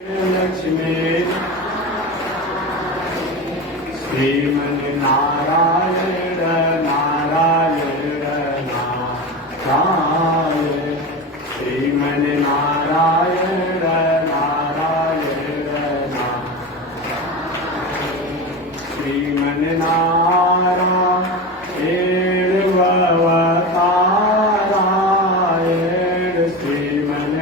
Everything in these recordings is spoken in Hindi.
लक्ष्मी श्रीमन नारायण नारायण नारायण श्रीमन नारायण नारायण श्रीमन नारायण भवतारायण श्रीमन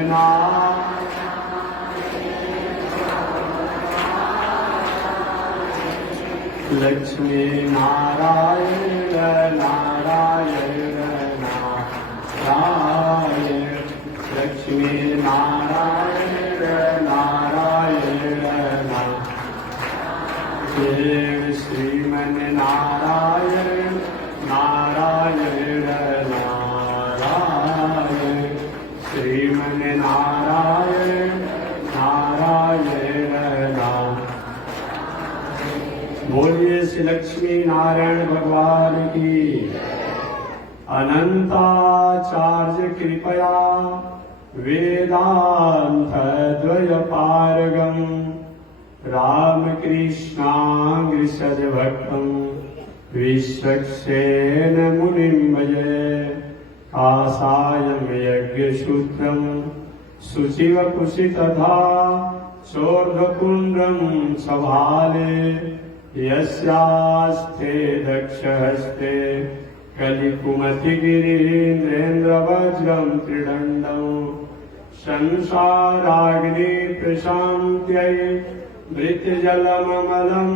लक्ष्मी नारायण नारायण नारायण लक्ष्मी नारायण नारायण नारायण श्रीमन नारायण नारायण नारायण श्रीमन नारायण नारायण नारायण। बोलिए श्री लक्ष्मी नारायण भगवान की। अनंताचार्य कृपया वेदांत द्वय पारगम रामकृष्णांग्रिसज भट्टम विश्वक्सेन मुनिं भजे कासायं यज्ञसूत्रम शुचिव कुशितधा चोर्ध्वपुण्ड्रं सभाले यस्यास्ते दक्षहस्ते कलिकुमतिगिरीन्द्रेन्द्रवज्रं त्रिदण्डं संसाराग्नि प्रशान्त्यै मृतजलममलं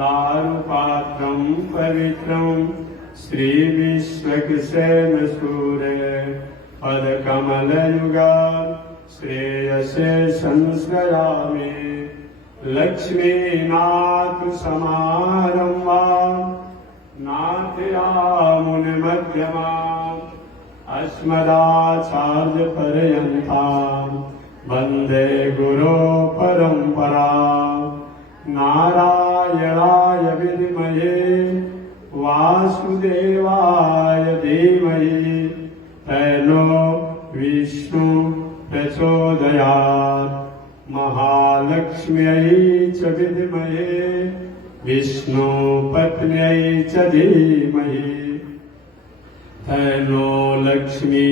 दारुपात्रं पवित्रं श्रीविश्वक्सेनसूरे पदकमलयुगा श्रेयसे संश्रयामि लक्ष्मीनाथ समारंभा नाथयामुनिमध्यमा अस्मदाचार्य पर्यन्ता वन्दे गुरो परम्परा नारायणाय विद्महे वासुदेवाय धीमहि तन्नो विष्णु प्रचोदयात् महालक्ष्म्यै च विद्महे विष्णु पत्न्यै च धीमहि तन्नो लक्ष्मी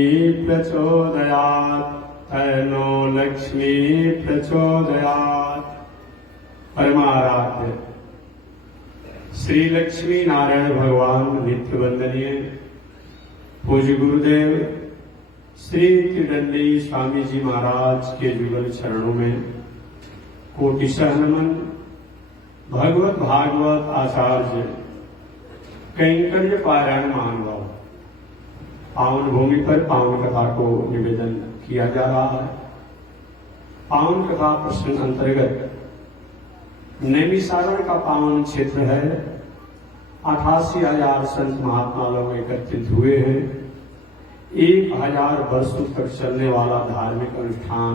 प्रचोदयात् तन्नो लक्ष्मी प्रचोदयात्। परमाराध्य श्री लक्ष्मी नारायण भगवान नित्य वंदनीय पूज्य गुरुदेव श्री त्रिदंडी स्वामी जी महाराज के जुगल चरणों में कोटिशः नमन। भगवत भागवत आचार्य कैंकर्य पारायण मानव पावन भूमि पर पावन कथा को निवेदन किया जा रहा है। पावन कथा प्रसंग अंतर्गत नैमिषारण्य का पावन क्षेत्र है। 88,000 संत महात्मा लोग एकत्रित हुए हैं। 1000 वर्षों तक चलने वाला धार्मिक अनुष्ठान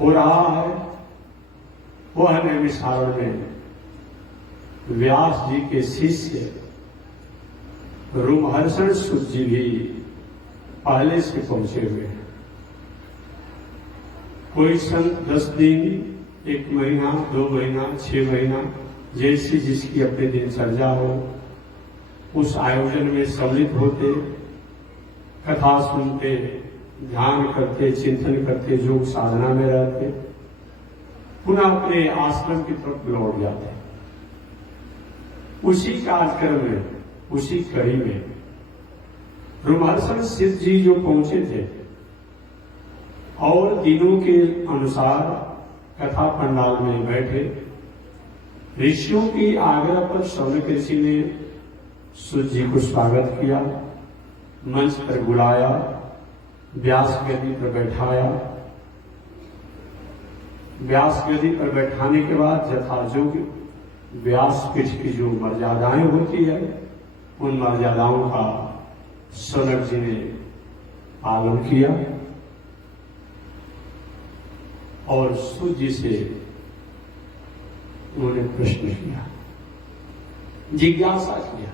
हो रहा है। वह नैमिषारण्य में व्यास जी के शिष्य रोमहर्षण सूत जी भी पहले से पहुंचे हुए हैं। कोई संत 10 दिन, 1 महीना, 2 महीना, 6 महीना, जैसी जिसकी अपनी दिनचर्या हो उस आयोजन में सम्मिलित होते, कथा सुनते, ध्यान करते, चिंतन करते, योग साधना में रहते, पुनः अपने आश्रम की तरफ लौट जाते। उसी कार्यक्रम में, उसी कड़ी में रोमहर्षण सिद्ध जी जो पहुंचे थे और दिनों के अनुसार कथा पंडाल में बैठे, ऋषियों की आग्रह पर शौनक ऋषि ने सूत जी को स्वागत किया, मंच पर बुलाया, व्यास गद्दी पर बैठाया। व्यास गद्दी पर बैठाने के बाद यथायोग्य व्यासपीठ की जो मर्यादाएं होती है उन मर्यादाओं का शौनक जी ने पालन किया और सूत जी से उन्होंने प्रश्न किया, जिज्ञासा किया।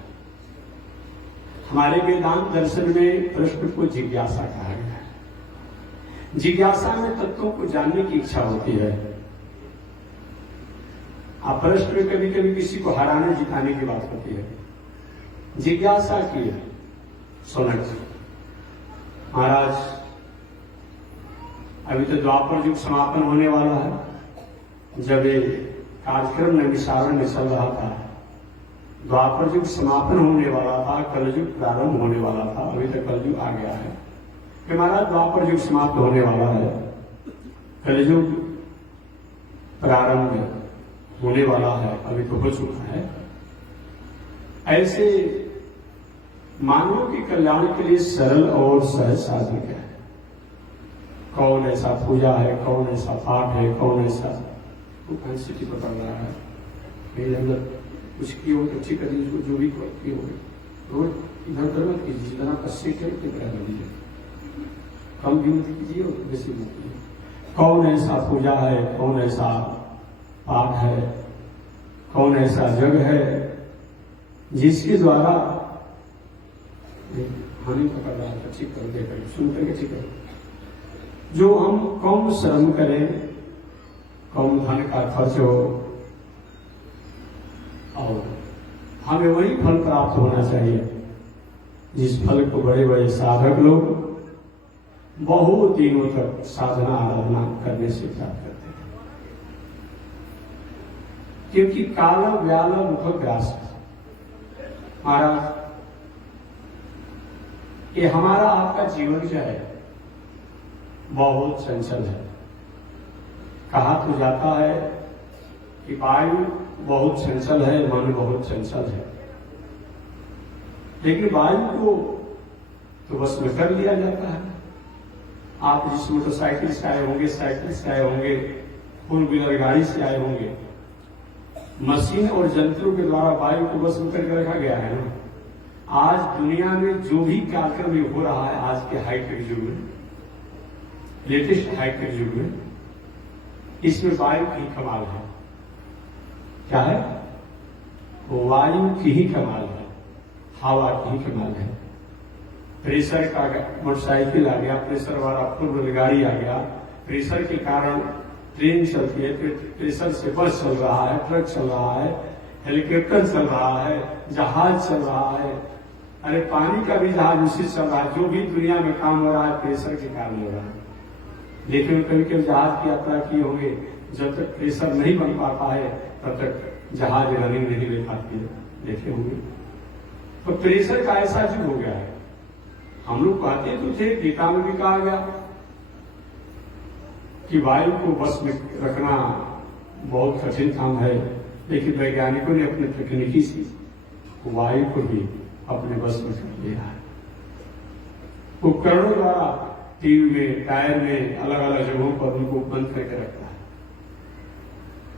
हमारे वेदांत दर्शन में प्रश्न को जिज्ञासा कहा गया है। जिज्ञासा में तत्वों को जानने की इच्छा होती है। आप प्रश्न में कभी कभी किसी को हराने जिताने की बात होती है, जिज्ञासा की है। सोनक जी महाराज, अभी तो द्वापर युग समापन होने वाला है। जब ये कार्यक्रम नैमिषारण्य में चल रहा था, द्वापर युग समापन होने वाला था, कलयुग प्रारंभ होने वाला था। अभी तक कलयुग आ गया है कि महाराज द्वापर युग समाप्त होने वाला है, कलयुग प्रारंभ होने वाला है, अभी तो हो चुका है। ऐसे मानव के कल्याण के लिए सरल और सहज साधन क्या है? कौन ऐसा पूजा है, कौन ऐसा पाठ है, कौन ऐसा सिटी पकड़ रहा है, मेरे अंदर कुछ की हो तो ठीक है, जो भी की हो रोज इधर उधर मत कीजिए, जितना कष्ट करके कह लीजिए, कम भी मत कीजिए और बेसी मत कीजिए। कौन ऐसा पूजा है, कौन ऐसा पाठ है, कौन ऐसा जग है जिसके द्वारा हानि पकड़ रहा है, ठीक कर दे, सुन करके ठीक है, जो हम कम श्रम करें, कम धन का खर्च हो और हमें वही फल प्राप्त होना चाहिए जिस फल को बड़े बड़े साधक लोग बहुत दिनों तक साधना आराधना करने से प्राप्त करते हैं। क्योंकि काल व्याल मुखग्रास महाराज, ये हमारा आपका जीवन जो है बहुत चंचल है। कहा तो जाता है कि वायु बहुत चंचल है, मन बहुत चंचल है, लेकिन वायु को तो बस में कर लिया जाता है। आप जिस मोटरसाइकिल से आए होंगे, साइकिल से आए होंगे, फोर व्हीलर गाड़ी से आए होंगे, मशीन और यंत्रों के द्वारा वायु को बस में करके रखा गया है ना। आज दुनिया में जो भी कार्यक्रम हो रहा है, आज के हाईटेक युग में, लेटेस्ट हाईटेक युग में, इसमें वायु की कमाल है। क्या है? वायु की ही कमाल है, हवा की ही कमाल है। प्रेशर का मोटरसाइकिल आ गया, प्रेशर वाला फोर व्हीलर गाड़ी आ गया, प्रेशर के कारण ट्रेन चलती है, प्रेशर से बस चल रहा है, ट्रक चल रहा है, हेलीकॉप्टर चल रहा है, जहाज चल रहा है, अरे पानी का भी जहाज उसी चल रहा है। जो भी दुनिया में काम हो रहा है प्रेशर के कारण हो रहा है। लेकिन कभी कभी जहाज की यात्रा की होंगे, जब तक प्रेशर नहीं बन पाता है तब तक जहाज रनिंग नहीं ले पाती है, देखे होंगे। तो प्रेशर का ऐसा युग हो गया है। हम लोग कहते तो थे, गीता में भी कहा गया कि वायु को बस में रखना बहुत कठिन काम है, लेकिन वैज्ञानिकों ने अपने तकनीकी से वायु को भी अपने बस में कर लिया है। उपकरणों द्वारा टीवी में, टायर में, अलग अलग जगहों पर उनको बंद करके रखता है।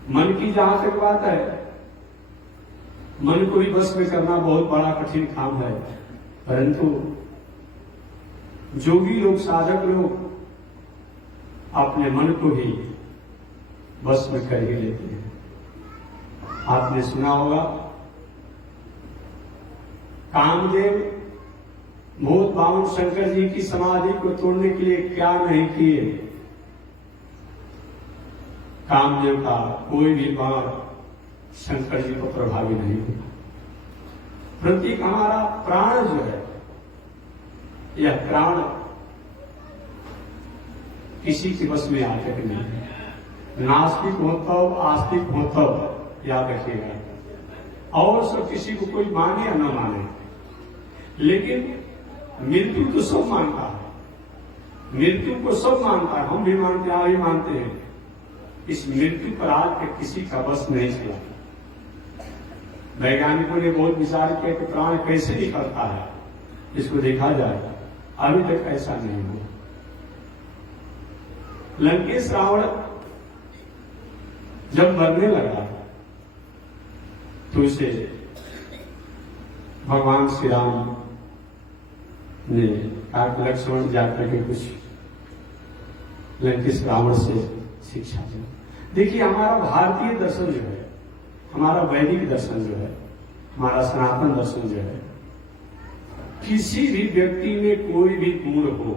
मन की जहां तक बात है, मन को भी बस में करना बहुत बड़ा कठिन काम है, परंतु जोगी लोग, साधक लोग अपने मन को ही बस में कर ही लेते हैं। आपने सुना होगा, कामदेव भूत बावन शंकर जी की समाधि को तोड़ने के लिए क्या नहीं किए। कामदेव का कोई भी बाण शंकर जी को प्रभावी नहीं हुआ। प्रतीक हमारा प्राण जो है, यह प्राण किसी के बस में आते नहीं। नास्तिक हो तब, आस्तिक हो तब, याद रखिएगा। और सब किसी को कोई माने या न माने, लेकिन मृत्यु तो सब मानता है। मृत्यु को सब मानता है, हम भी मानते हैं, आप भी मानते हैं। इस मृत्यु पर आज के किसी का बस नहीं चला। वैज्ञानिकों ने बहुत विचार किया कि प्राण कैसे निकलता है, इसको देखा जाए। अभी तक ऐसा नहीं हुआ। लंकेश रावण जब मरने लगा तो उसे भगवान श्री राम ने कहा, लक्ष्मण जाकर के कुछ लंकेश रावण से शिक्षा दी। देखिए, हमारा भारतीय दर्शन जो है, हमारा वैदिक दर्शन जो है, हमारा सनातन दर्शन जो है, किसी भी व्यक्ति में कोई भी गुण हो,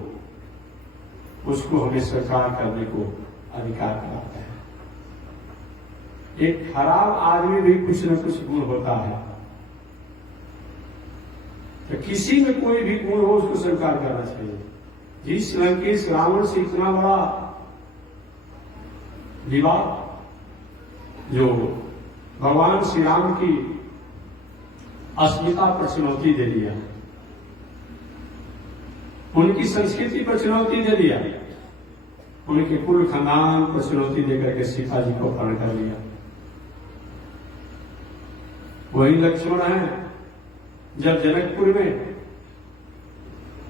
उसको हमें स्वीकार करने को अधिकार कराता है। एक खराब आदमी भी कुछ न कुछ गुण होता है, तो किसी में कोई भी गुण हो उसको स्वीकार करना चाहिए। जिस लंकेश रावण से इतना बड़ा विवाद जो भगवान श्री राम की अस्मिता पर चुनौती दे दिया, उनकी संस्कृति पर चुनौती दे दिया, उनके कुल खानदान पर चुनौती देकर के सीता जी को अपहरण कर लिया। वही लक्ष्मण है जब जनकपुर में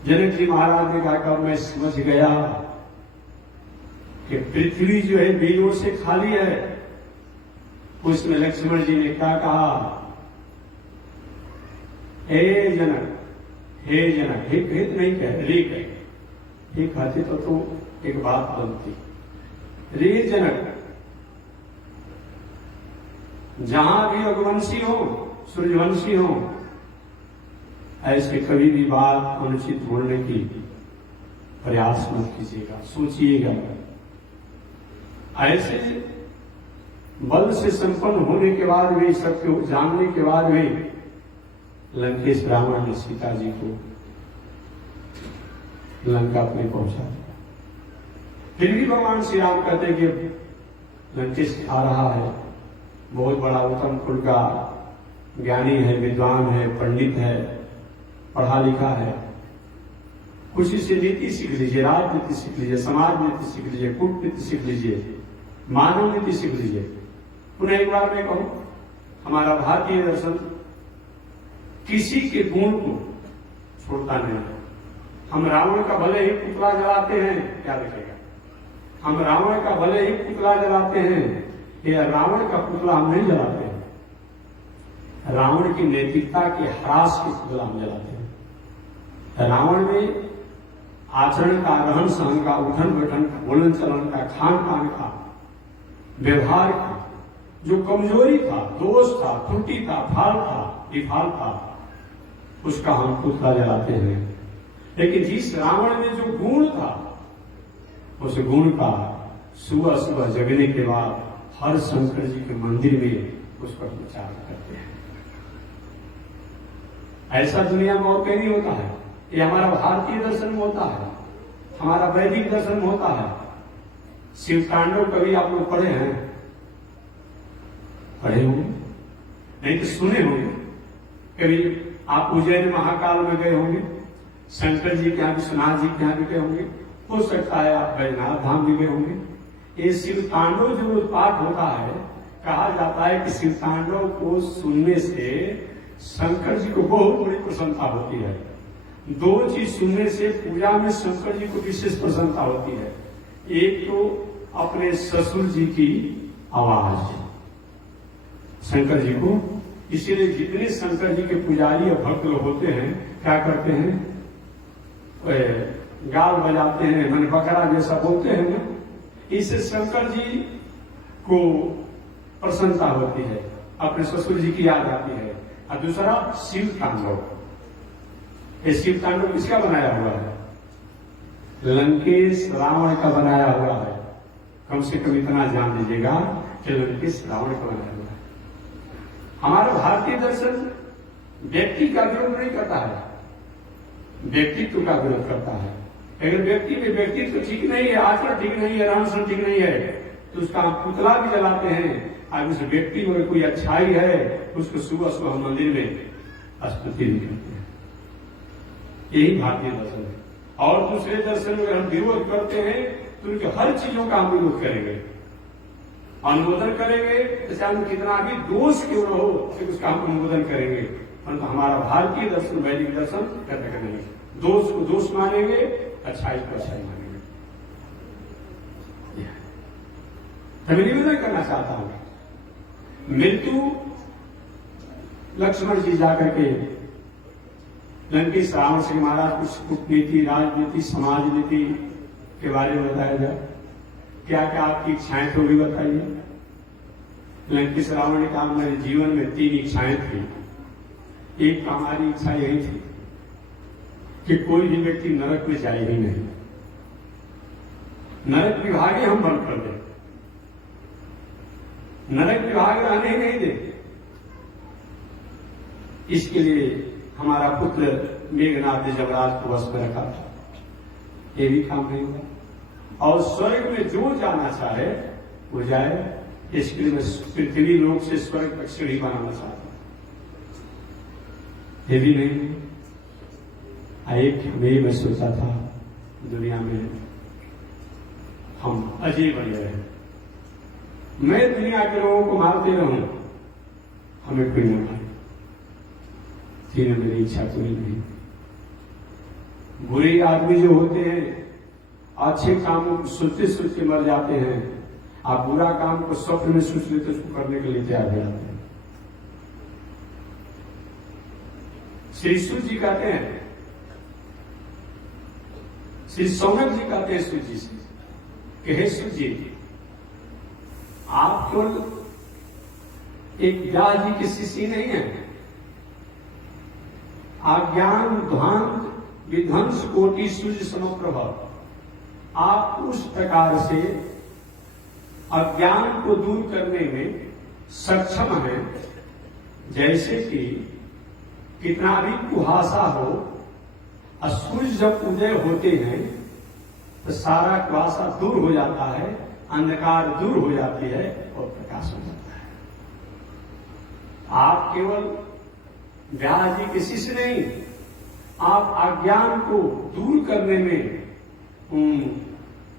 जनक जी महाराज ने कहा मैं समझ गया कि पृथ्वी जो है बीजों से खाली है, उसमें लक्ष्मण जी ने क्या कहा, हे जनक, हे जनक, हे भेद नहीं कह रे कह, हे कहते तो एक बात बनती, रे जनक, जहां भी रघुवंशी हो, सूर्यवंशी हो, ऐसे कभी भी बात अनुचित बोलने की प्रयास मत कीजिएगा, सोचिएगा। ऐसे बल से संपन्न होने के बाद भी, सबको जानने के बाद भी लंकेश रावण ने सीता जी को लंका में पहुंचा दिया। फिर भी भगवान श्री राम कहते कि लंकेश आ रहा है, बहुत बड़ा उत्तम कुल का ज्ञानी है, विद्वान है, पंडित है, पढ़ा लिखा है, कुछ से नीति सीख लीजिए, राजनीति सीख लीजिए, समाज नीति सीख लीजिए, कूटनीति सीख लीजिए, मानव नीति सीख लीजिए। पुनः एक बार मैं कहूं, हमारा भारतीय दर्शन किसी के गुण को छोड़ता नहीं है। हम रावण का भले ही पुतला जलाते हैं, क्या देखेगा, हम रावण का भले ही पुतला जलाते हैं, या रावण का पुतला हम नहीं जलाते हैं, रावण की नैतिकता के ह्रास के पुतला हम जलाते हैं। रावण में आचरण का, रहन सहन का, उठन बैठन का, बोलन चलन का, खान पान का, व्यवहार का जो कमजोरी था, दोष था, त्रुटि था, फाल था, विफाल था, उसका हम पुतला जलाते हैं। लेकिन जिस रावण में जो गुण था, उस गुण का सुबह सुबह जगने के बाद हर शंकर जी के मंदिर में उस पर विचार करते हैं। ऐसा दुनिया में और कहीं नहीं होता है। ये हमारा भारतीय दर्शन में होता है, हमारा वैदिक दर्शन में होता है। शिव तांडव कभी आप लोग पढ़े हैं? पढ़े होंगे, नहीं तो सुने होंगे। कभी आप उज्जैन महाकाल में गए होंगे, शंकर जी के यहाँ, विश्वनाथ जी के यहाँ भी गए होंगे, हो सकता है आप बैजनाथ धाम भी गए होंगे। ये शिव तांडव जो पाठ होता है, कहा जाता है कि शिव तांडव को सुनने से शंकर जी को बहुत बड़ी प्रसन्नता होती है। दो चीज सुनने से पूजा में शंकर जी को विशेष प्रसन्नता होती है। एक तो अपने ससुर जी की आवाज, शंकर जी को, इसीलिए जितने शंकर जी के पुजारी और भक्त लोग होते हैं, क्या करते हैं, गाल बजाते हैं, मन बकरा जैसा बोलते हैं ना, इससे शंकर जी को प्रसन्नता होती है, अपने ससुर जी की याद आती है। और दूसरा शिव तांडव, ये शिव तांडव किसका बनाया हुआ है? लंकेश रावण का बनाया हुआ है। कम से कम इतना जान लीजिएगा कि लंकेश रावण का बनाया हुआ है। हमारा भारतीय दर्शन व्यक्ति का विरोध नहीं करता है, व्यक्तित्व का विरोध करता है। अगर व्यक्ति में व्यक्तित्व ठीक नहीं है, आचरण ठीक नहीं है, रहन सहन ठीक नहीं है, तो उसका पुतला भी जलाते हैं। और उस व्यक्ति में कोई अच्छाई है, उसको सुबह सुबह मंदिर में स्तुति भी करते हैं। यही भारतीय दर्शन है। और दूसरे दर्शन में हम विरोध करते हैं तो उनके हर चीजों का हम विरोध करेंगे, अनुमोदन करेंगे, चाहे हम कितना भी दोष क्यों न हो, उसका हम अनुमोदन करेंगे। परंतु हमारा भारतीय दर्शन, वैदिक दर्शन करते करेंगे, दोष को दोष मानेंगे, अच्छाई को अच्छाई मानेंगे। मैं निवेदन करना चाहता हूं, मृत्यु लक्ष्मण जी जाकर के लंकेश रावण से महाराज कुछ कूटनीति, राजनीति, समाज नीति के बारे में बताया जाए, क्या क्या आपकी इच्छाएं तो भी बताइए। लंकेश रावण ने कहा मेरे जीवन में 3 इच्छाएं थी। एक हमारी इच्छा यही थी कि कोई भी व्यक्ति नरक में जाए ही नहीं, नरक विभागे हम बंद कर दें, नरक विभाग रहने ही नहीं देते। इसके लिए हमारा पुत्र मेघनाथ जमराज को वश में रखा था, ये भी काम नहीं हुआ। और स्वर्ग में जो जाना चाहे वो जाए, इसके लिए मैं पृथ्वी लोक से स्वर्ग तक सीढ़ी बनाना चाहता हूं, ये भी नहीं। एक में मैं सोचा था दुनिया में हम अजीब बन गए हैं, मैं दुनिया के लोगों को मारते रहूं, हमें कोई न मारे, तीनों मेरी इच्छा कोई नहीं। बुरे आदमी जो होते हैं अच्छे कामों को सोचते सोचते मर जाते हैं, आप बुरा काम को स्वप्न में सोच लेते उसको करने के लिए तैयार हो जाते हैं। श्री सूत जी कहते हैं, श्री सौनक जी कहते हैं सूत जी से कि हे सूत जी, आप केवल एक व्यास जी के शिष्य नहीं है, अज्ञान ध्वांत विध्वंस कोटि सूर्य समप्रभ, आप उस प्रकार से अज्ञान को दूर करने में सक्षम हैं जैसे कि कितना भी कुहासा हो और सूर्य जब उदय होते हैं तो सारा कुहासा दूर हो जाता है, अंधकार दूर हो जाती है और प्रकाश हो जाता है। आप केवल व्यास जी के शिष्य नहीं, आप अज्ञान को दूर करने में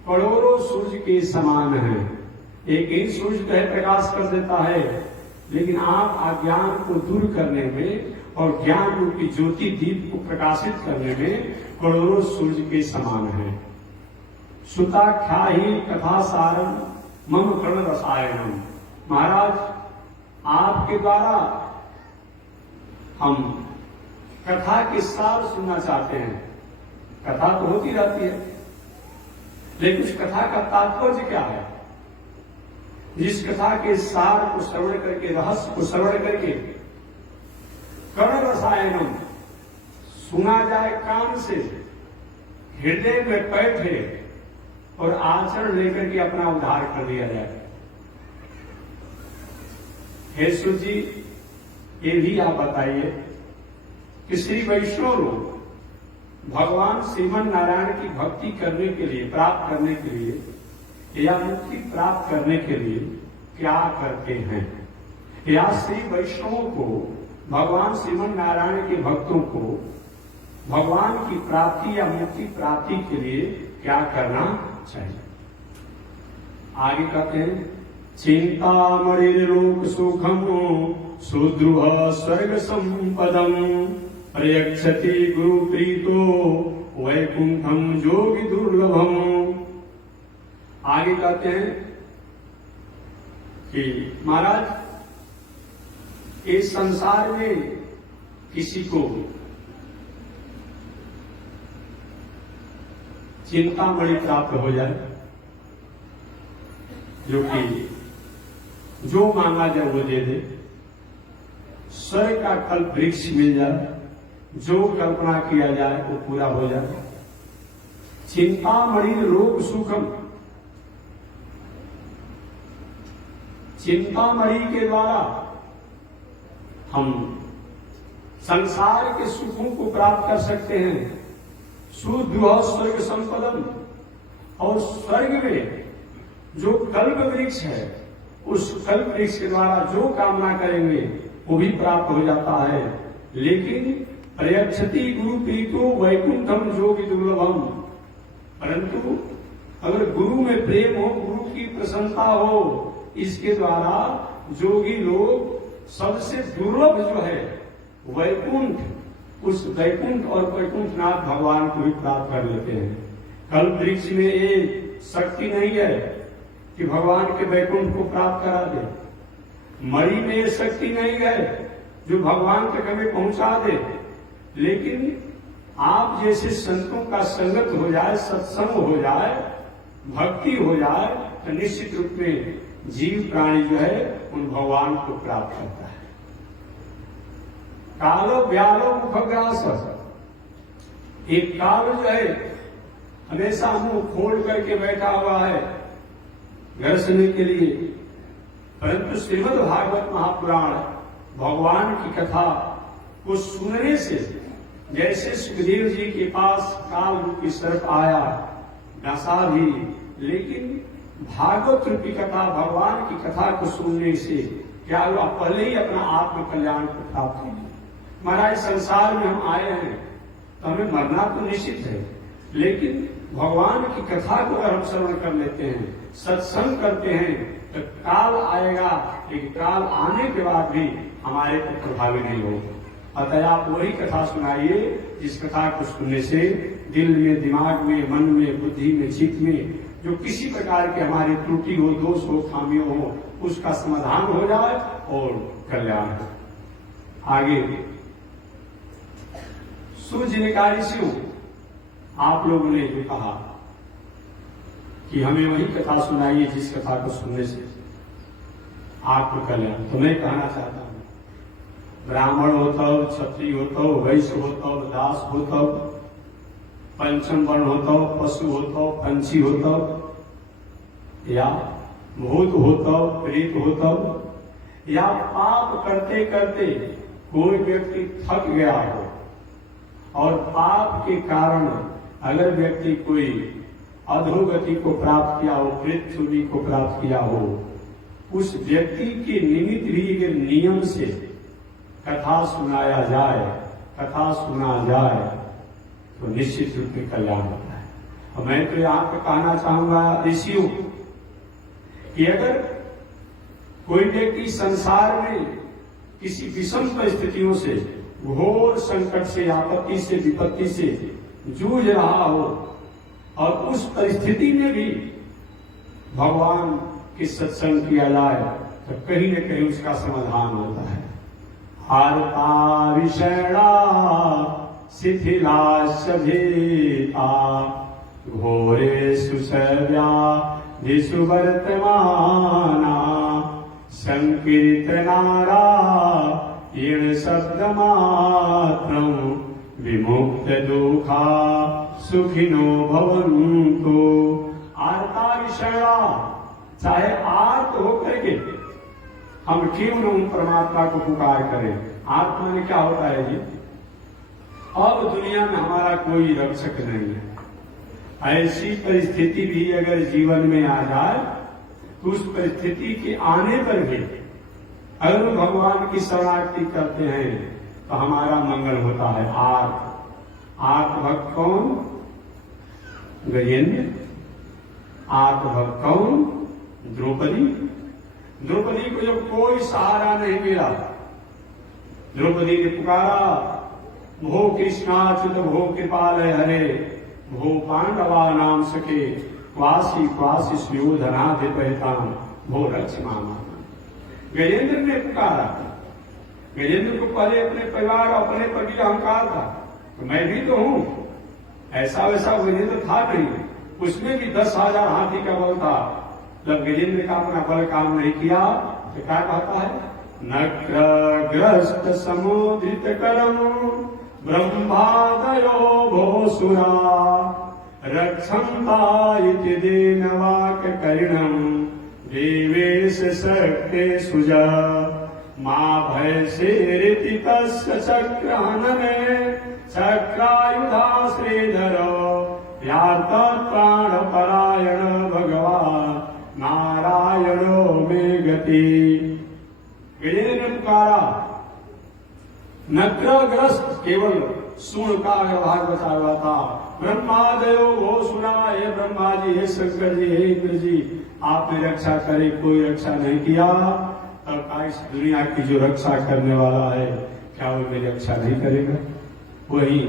करोड़ों सूर्य के समान हैं। एक ही सूर्य तो है प्रकाश कर देता है, लेकिन आप अज्ञान को दूर करने में और ज्ञान रूपी ज्योति दीप को प्रकाशित करने में करोड़ों सूर्य के समान हैं। सुताख्याहि कथा सारम मम कर्ण रसायनम, महाराज आपके द्वारा हम कथा के सार सुनना चाहते हैं। कथा तो होती रहती है, लेकिन उस कथा का तात्पर्य क्या है? जिस कथा के सार को श्रवण करके, रहस्य को श्रवण करके कर्ण रसायनम सुना जाए कान से, हृदय में बैठे और आचरण लेकर के अपना उद्धार कर दिया जाए। हे सूत जी, ये भी आप बताइए कि श्री वैष्णव लोग भगवान श्रीमन नारायण की भक्ति करने के लिए, प्राप्त करने के लिए या मुक्ति प्राप्त करने के लिए क्या करते हैं, या श्री वैष्णवों को, भगवान श्रीमन नारायण के भक्तों को भगवान की प्राप्ति या मुक्ति प्राप्ति के लिए क्या करना चाहिए? आगे कहते हैं, चिंतामणि लोक सुखम सुद्रुह स्वर्ग संपदम प्रयक्षति गुरु प्रीतो वैकुंठम जोगी दुर्लभम। आगे कहते हैं कि महाराज, इस संसार में किसी को चिंतामणि प्राप्त हो जाए, जो कि जो मांगा जाए वो दे दे, स्वर्ग का कल्प वृक्ष मिल जाए, जो कल्पना किया जाए वो पूरा हो जाए। चिंतामणि लोक सुखम, चिंतामणि के द्वारा हम संसार के सुखों को प्राप्त कर सकते हैं। सुदृढ़ स्वर्ग संपदम, और स्वर्ग में जो कल्प वृक्ष है, उस कल्प वृक्ष के द्वारा जो कामना करेंगे वो भी प्राप्त हो जाता है। लेकिन प्रयक्षति गुरु प्रीतो वैकुंठम जोगी दुर्लभम, परंतु अगर गुरु में प्रेम हो, गुरु की प्रसन्नता हो, इसके द्वारा जोगी लोग सबसे दुर्लभ जो है वैकुंठ, उस वैकुंठ और वैकुंठनाथ भगवान को भी प्राप्त कर लेते हैं। कल्प वृक्ष में ये शक्ति नहीं है कि भगवान के वैकुंठ को प्राप्त करा दे, मणि में ये शक्ति नहीं है जो भगवान तक हमें पहुंचा दे, लेकिन आप जैसे संतों का संगत हो जाए, सत्संग हो जाए, भक्ति हो जाए, तो निश्चित रूप में जीव प्राणी जो है उन भगवान को प्राप्त करता है। कालो व्यालो मुखग्रास, एक काल जो है हमेशा मुंह खोल करके बैठा हुआ है घर सुनने के लिए। परंतु श्रीमद् भागवत महापुराण भगवान की कथा को सुनने से, जैसे सुखदेव जी के पास काल रूपी सर्प आया, डसा भी, लेकिन भागवत रूपी कथा, भगवान की कथा को सुनने से क्या हुआ, पहले ही अपना आत्म कल्याण को प्राप्त किया। महाराज संसार में हम आए हैं तो हमें मरना तो निश्चित है, लेकिन भगवान की कथा को अगर हम श्रवण कर लेते हैं, सत्संग करते हैं, तो काल आएगा, लेकिन काल आने के बाद भी हमारे पर प्रभावी नहीं होगा। अतः आप वही कथा सुनाइए जिस कथा को सुनने से दिल में, दिमाग में, मन में, बुद्धि में, चित्त में जो किसी प्रकार की हमारी त्रुटि हो, दोष हो, खामियों हो, उसका समाधान हो जाए और कल्याण हो। आगे सूर्य ऋषियों, आप लोगों ने जो कहा कि हमें वही कथा सुनाइए जिस कथा को सुनने से आपको कल्याण, तो मैं कहना चाहता हूं, ब्राह्मण होता हो, क्षत्रिय होता हो, वैश्य होता हो, दास होता हो, पंचम वर्ण होता हो, पशु होता हो, पंछी होता हो, या भूत होता हो, प्रेत होता हो, या पाप करते करते कोई व्यक्ति थक गया हो और पाप के कारण अगर व्यक्ति कोई अधोगति को प्राप्त किया हो, पृथ्वी को प्राप्त किया हो, उस व्यक्ति के निमित्त भी अगर नियम से कथा सुनाया जाए, कथा सुना जाए, तो निश्चित रूप में कल्याण होता है। और मैं तो यहाँ पे कहना चाहूंगा ऋषियों कि अगर कोई व्यक्ति संसार में किसी विषम परिस्थितियों से, घोर संकट से, आपत्ति से, विपत्ति से जूझ रहा हो और उस परिस्थिति में भी भगवान के सत्संग किया जाए, तो कहीं न कहीं उसका समाधान होता है। हारता विषैणा शिथिलाश्च भीता घोरेषु सर्व्याधिषु वर्तमाना संकीर्तनारा येन शब्दमात्रं विमुक्त दुःखा सुखिनो भवन्तु। आर्ता विषैणा, चाहे आर्त होकर के हम क्यों न उन परमात्मा को पुकार करें। आत्मा में क्या होता है जी, अब दुनिया में हमारा कोई रक्षक नहीं है। ऐसी परिस्थिति भी अगर जीवन में आ जाए तो उस परिस्थिति के आने पर भी अगर हम भगवान की शरणागति करते हैं तो हमारा मंगल होता है। आर्त भक्त कौन? गजेंद्र। आर्त भक्त कौन? द्रौपदी। द्रौपदी को जब कोई सहारा नहीं मिला, द्रौपदी ने पुकारा, भो कृष्णाच्युत भो कृपाल हरे, भो पांडवा नाम सके, क्वासी क्वासी सुयोधनाधिपैताम, भो रक्ष मामा। गजेंद्र ने पुकारा। गजेंद्र को पहले अपने परिवार, अपने पर भी अहंकार था, तो मैं भी तो हूं। ऐसा वैसा गजेंद्र था नहीं, उसमें भी 10,000 हाथी का बल था। जब गजेंद्र का अपना बल काम नहीं किया तो क्या कहता है? नक्रग्रस्त समुद्रित करम ब्रह्मादयो भोसुरा रक्षन्ता इति देनवाक करिणम देवेश शक्ते सुजा मां भय से रीति तस्य चक्रहनने चक्रायुधा श्रीधरो व्यार्त प्राण परायण भगवान नारायणो में गति। गजेंद्र ने पुकारा, नक्रग्रस्त केवल सुन का भाग बचा हुआ था। ब्रह्मादयो वो सुना, हे ब्रह्मा जी, हे शंकर जी, हे इंद्र जी, आपने रक्षा करे, कोई रक्षा नहीं किया। तब का इस दुनिया की जो रक्षा करने वाला है, क्या वो मेरी रक्षा नहीं करेगा? वही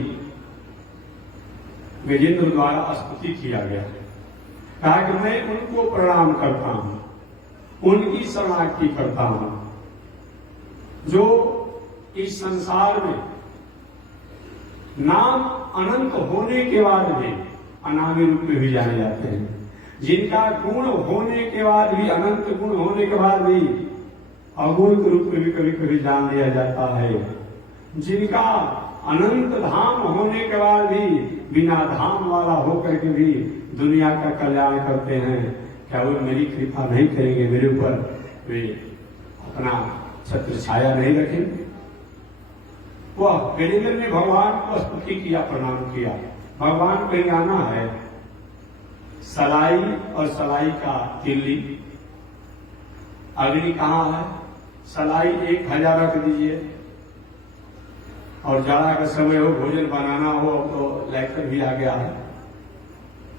गजेंद्र द्वारा स्तुति किया गया, कहा कि मैं उनको प्रणाम करता हूं, उनकी शरणागति करता हूं जो इस संसार में नाम अनंत होने के बाद भी अनामी रूप में भी जाने जाते हैं, जिनका गुण होने के बाद भी, अनंत गुण होने के बाद भी अगुण के रूप में भी कभी कभी जान लिया जाता है, जिनका अनंत धाम होने के बाद भी बिना धाम वाला होकर के भी दुनिया का कल्याण करते हैं। क्या वो मेरी कृपा नहीं करेंगे, मेरे ऊपर वे अपना छत्र छाया नहीं रखेंगे? वह गजेंद्र ने भगवान को स्तुति किया, प्रणाम किया। भगवान कहीं आना है, सलाई और सलाई का तिल्ली, अग्नि कहाँ है? सलाई 1000 रख दीजिए, और जाड़ा का समय हो, भोजन बनाना हो, अब तो लाइटर भी आ गया है,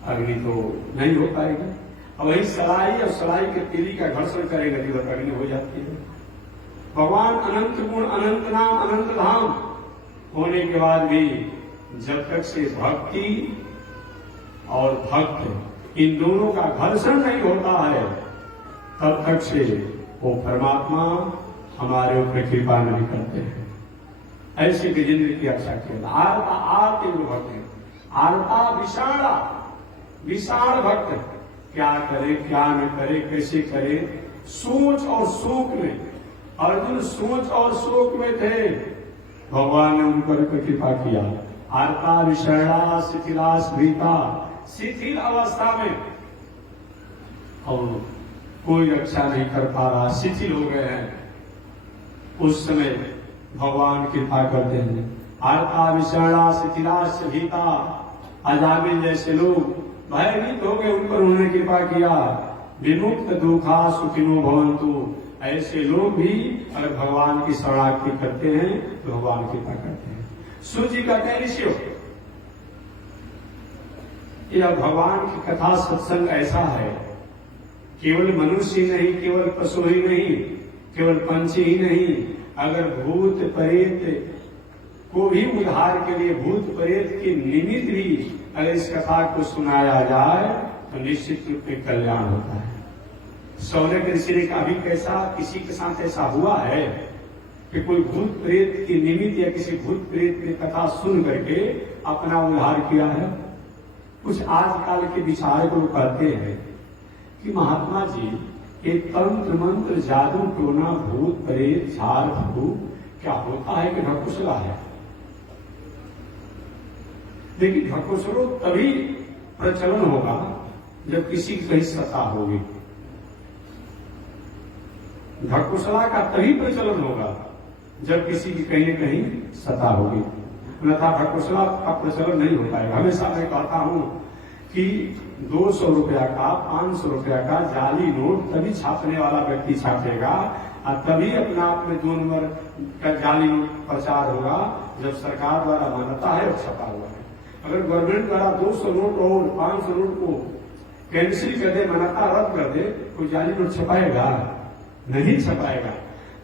अग्नि तो नहीं हो पाएगी। अब वही सलाई और सलाई के तिल्ली का घर्षण करेगा तो अग्नि हो जाती है। भगवान अनंत गुण, अनंत नाम, अनंत धाम होने के बाद भी जब तक से भक्ति और भक्त इन दोनों का घर्षण नहीं होता है, तब तक से वो परमात्मा हमारे ऊपर कृपा नहीं करते हैं। ऐसे गजेंद्र की रक्षा किया। आरता आरती भक्त है, आरता विशाला, विशाल भक्त, क्या करे क्या न करे, कैसे करे, सोच और शोक में। अर्जुन सोच और शोक में थे, भगवान ने उन पर कृपा किया। आरता विषया शिथिला स्मृता, शिथिल अवस्था में और कोई रक्षा नहीं कर पा रहा, शिथिल हो गए हैं, उस समय भगवान कृपा करते हैं। आरता विषया शिथिला स्मृता, अजामिल जैसे लोग भयभीत हो गए, उन पर उन्होंने कृपा किया। विमुक्त दुखा सुखिनो भवन्तु, ऐसे लोग भी अगर भगवान की शरणागति करते हैं तो भगवान कृपा करते हैं। सूर्य कहते हैं ऋषियों, यह भगवान की कथा सत्संग ऐसा है, केवल मनुष्य ही नहीं, केवल पशु ही नहीं, केवल पंछी ही नहीं, अगर भूत प्रेत को भी उद्धार के लिए, भूत प्रेत के निमित्त भी अगर इस कथा को सुनाया जाए तो निश्चित रूप में कल्याण होता है। सौनक ऋषि ने कभी कैसा किसी के साथ ऐसा हुआ है कि कोई भूत प्रेत के निमित्त या किसी भूत प्रेत की कथा सुन करके अपना उद्धार किया है? कुछ आजकल के विचारक लोग कहते हैं कि महात्मा जी, ये तंत्र मंत्र जादू टोना भूत प्रेत झाड़ फूक क्या होता है कि ढकोसला है? लेकिन ढकोसलो तभी प्रचलन होगा जब किसी की कहीं सत्ता होगी। ढकोसला का तभी प्रचलन होगा जब किसी की कहीं न कहीं सत्ता होगी, अन्यथा ढकोसला का प्रचलन नहीं हो पाएगा। हमेशा मैं कहता हूं कि 200 रुपया का, 500 रुपया का जाली नोट तभी छापने वाला व्यक्ति छापेगा और तभी अपने आप में 2 नंबर का जाली नोट प्रचार होगा जब सरकार द्वारा मान्यता है और छपा हुआ है। अगर गवर्नमेंट द्वारा 200 नोट और 500 नोट को कैंसिल कर दे, मान्यता रद्द कर दे, कोई जाली नोट छपाएगा? नहीं छपाएगा।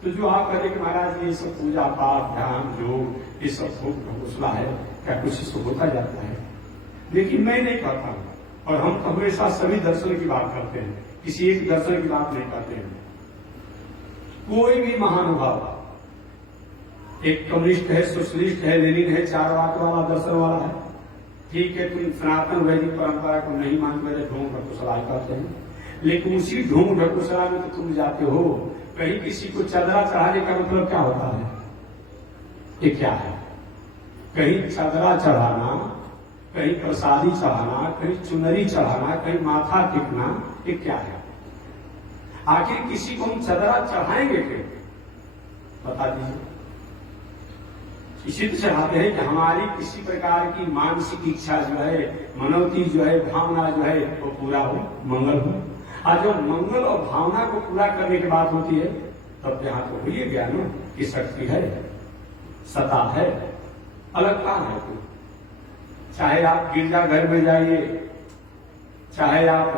तो जो आप कहते कि महाराज ये सब पूजा पाठ ध्यान योग ये सब ढकोसला है, क्या कुछ इसको होता जाता है? लेकिन मैं नहीं कहता हूं, और हम तो हमेशा सभी दर्शन की बात करते हैं, किसी एक दर्शन की बात नहीं करते हैं। कोई भी महानुभाव, एक कम्युनिस्ट है, सोशलिस्ट है, लेनिन है, चारवाक वाला दर्शन वाला है, ठीक है, तुम सनातन वैदिक परंपरा को नहीं मानते, ढोंग ढकोसला करते हैं, लेकिन उसी ढोंग ढकोसला में तो तुम जाते हो। कहीं किसी को चदरा चढ़ाने का मतलब क्या होता है? ये क्या है? कहीं चदरा चढ़ाना, कहीं प्रसादी चढ़ाना, कहीं चुनरी चढ़ाना, कहीं माथा टिकना, ये क्या है? आखिर किसी को हम चदरा चढ़ाएंगे क्यों? बता दीजिए। इसी तो चढ़ाते हैं कि हमारी किसी प्रकार की मानसिक इच्छा जो है, मनोती जो है, भावना जो है, वो पूरा हो, मंगल हो। आज जब मंगल और भावना को पूरा करने की बात होती है तब यहाँ तो हुई है ज्ञान की शक्ति है, सत्ता है, अलग कहां है कोई? चाहे आप गिरजाघर में जाइए, चाहे आप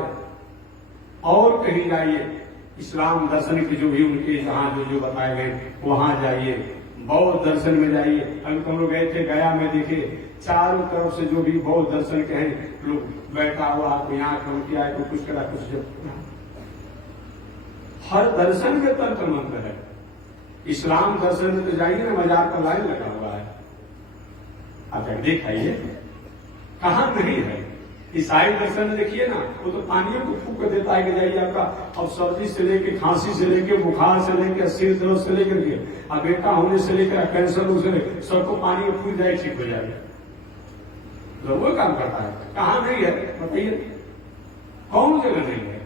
और कहीं जाइए, इस्लाम दर्शन के जो भी उनके जहां जो जो बताए गए वहां जाइए, बौद्ध दर्शन में जाइए। अभी हम लोग गए थे गया में, देखे चारों तरफ से जो भी बौद्ध दर्शन के हैं लोग बैठा हुआ, कोई यहाँ काम किया है, कोई कुछ करा, कुछ हर दर्शन में तंत्र मंत्र है। इस्लाम दर्शन में तो जाइए ना, मजार पर लाइन लगा हुआ है, आप देखिए कहां नहीं है। ईसाई दर्शन में देखिए ना, वो तो पानियों को फूक कर देता है कि जाइए आपका अब सर्दी से लेके, खांसी से लेके, बुखार से लेके, सिर दर्द से लेकर के, अब बेटा होने से लेकर कैंसर से लेकर सबको पानी में फूक जाए, ठीक हो जाएगा। तो वो काम करता है। कहाँ नहीं है बताइए, कौन जगह नहीं है।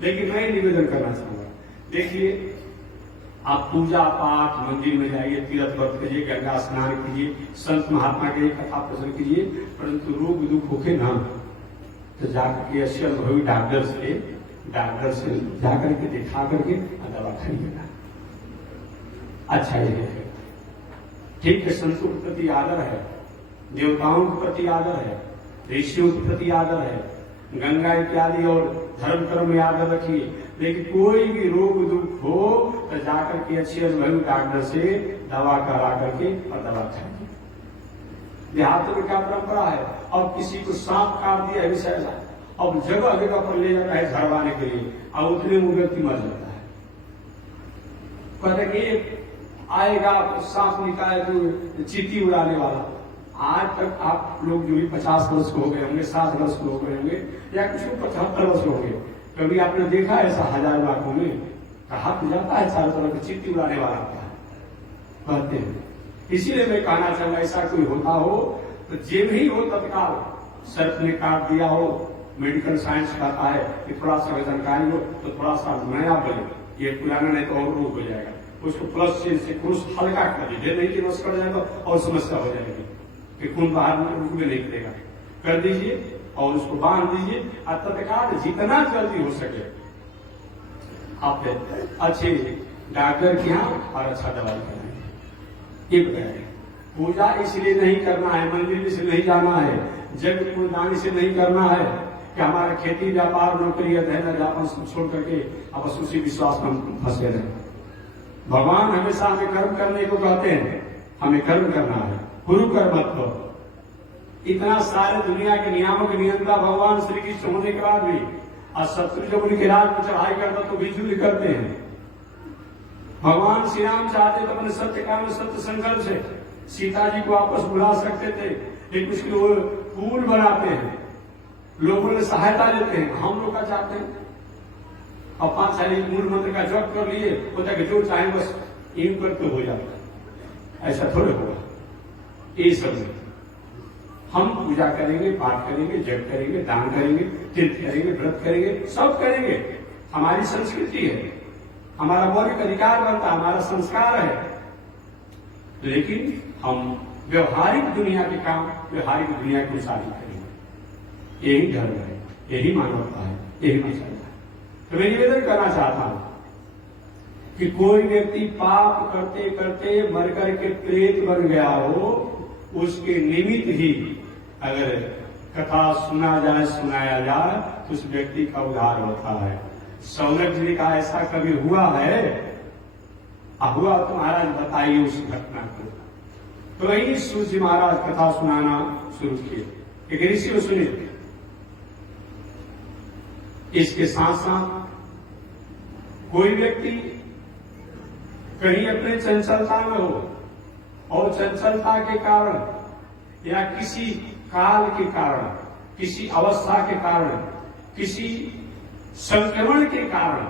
लेकिन मैं निवेदन करना चाहूंगा, देखिए आप पूजा पाठ मंदिर में जाइए, तीर्थ व्रत कीजिए, गंगा स्नान कीजिए, संत महात्मा के कथा प्रसन्न कीजिए, परंतु रोग दुख होके ना तो जाकर के अश्य अनुभवी डॉक्टर से जाकर के दिखा करके दवा खाइएगा। अच्छा ये है, ठीक है, संतों के प्रति आदर है, देवताओं के प्रति आदर है, ऋषियों के प्रति आदर है, गंगा इत्यादि और धर्म कर्म में आदर रखिए। लेकिन कोई भी रोग दुख हो तो जाकर के अच्छे अनुभवी डॉक्टर से दवा करा करके और दवा खाइए। देहातों में क्या परंपरा है, अब किसी को सांप काट दिया है विषय, अब जगह जगह पर ले जाता है झड़वाने के लिए, और उतने में व्यक्ति मर जाता है। कहते कि आएगा सांप निकाले तो चींटी उड़ाने वाला। आज तक आप लोग जो भी 50 वर्ष को हो गए होंगे, 60 वर्ष को हो गए होंगे, या कुछ 75 वर्ष हो गए, कभी आपने देखा ऐसा हजार लाखों में कहा तो जाता है चारों तरफ चींटी उड़ाने वाला आता है, कहते हैं। इसीलिए मैं कहना चाहूंगा, ऐसा कोई होता हो तो जेब ही हो तत्काल सर्प ने काट दिया हो, मेडिकल साइंस कहता है कि थोड़ा सा जानकारी हो तो थोड़ा सा नया बने, ये पुराना नहीं तो और रोग हो जाएगा, उसको प्लस से क्रूस हल्का कर दीजिए, नहीं कि नस कर जाएगा और समस्या हो जाएगी कि खून बाहर रुक में नहीं करेगा, कर दीजिए और उसको बांध दीजिए, और तत्काल जितना जल्दी हो सके आप अच्छे डॉक्टर के यहाँ और अच्छा दवाई कराएंगे। ये बताएंगे पूजा इसलिए नहीं करना है, मंदिर से नहीं जाना है, जग पूजदानी से नहीं करना है कि हमारा खेती व्यापार नौकरी अध्ययन अध्यापन छोड़ करके अब उसी विश्वास में फंसे रहे। भगवान हमेशा हमें कर्म करने को कहते हैं, हमें कर्म करना है, गुरु कर्म मत करो। इतना सारे दुनिया के नियमों के नियंत्रण भगवान श्री कृष्ण होने के बाद भी और शत्रु जब उनके राज पर चढ़ाई करता तो भी युद्ध करते हैं। भगवान श्री राम चाहते तो अपने सत्य काम सत्य संकल्प से सीता जी को वापस बुला सकते थे, लेकिन उसके वो पुल बनाते हैं, लोगों ने सहायता लेते हैं। हम लोग का चाहते हैं और 5 साल मूल मंत्र का जप कर लिए, होता कि जो चाहे बस इन पर तो हो जाता, ऐसा थोड़े होगा। ये सब हम पूजा करेंगे, पाठ करेंगे, जप करेंगे, दान करेंगे, तीर्थ करेंगे, व्रत करेंगे, सब करेंगे, हमारी संस्कृति है, हमारा मौलिक अधिकार बनता, हमारा संस्कार है। लेकिन हम व्यवहारिक दुनिया के काम व्यवहारिक दुनिया के अनुसार ही करेंगे। यही धर्म है, यही मानवता है, यही मसला है। तो मैं निवेदन करना चाहता हूं कि कोई व्यक्ति पाप करते करते मर करके प्रेत बन गया हो, उसके निमित्त ही अगर कथा सुना जाए, सुनाया जाए तो उस व्यक्ति का उद्धार होता है। सौनक जी का ऐसा कभी हुआ है? हुआ तो महाराज बताइए उस घटना को। तो वही सूर्य महाराज कथा सुनाना शुरू किए, एक ऋषि को सुनिए। इसके साथ साथ कोई व्यक्ति कहीं अपने चंचलता में हो और चंचलता के कारण या किसी काल के कारण, किसी अवस्था के कारण, किसी संक्रमण के कारण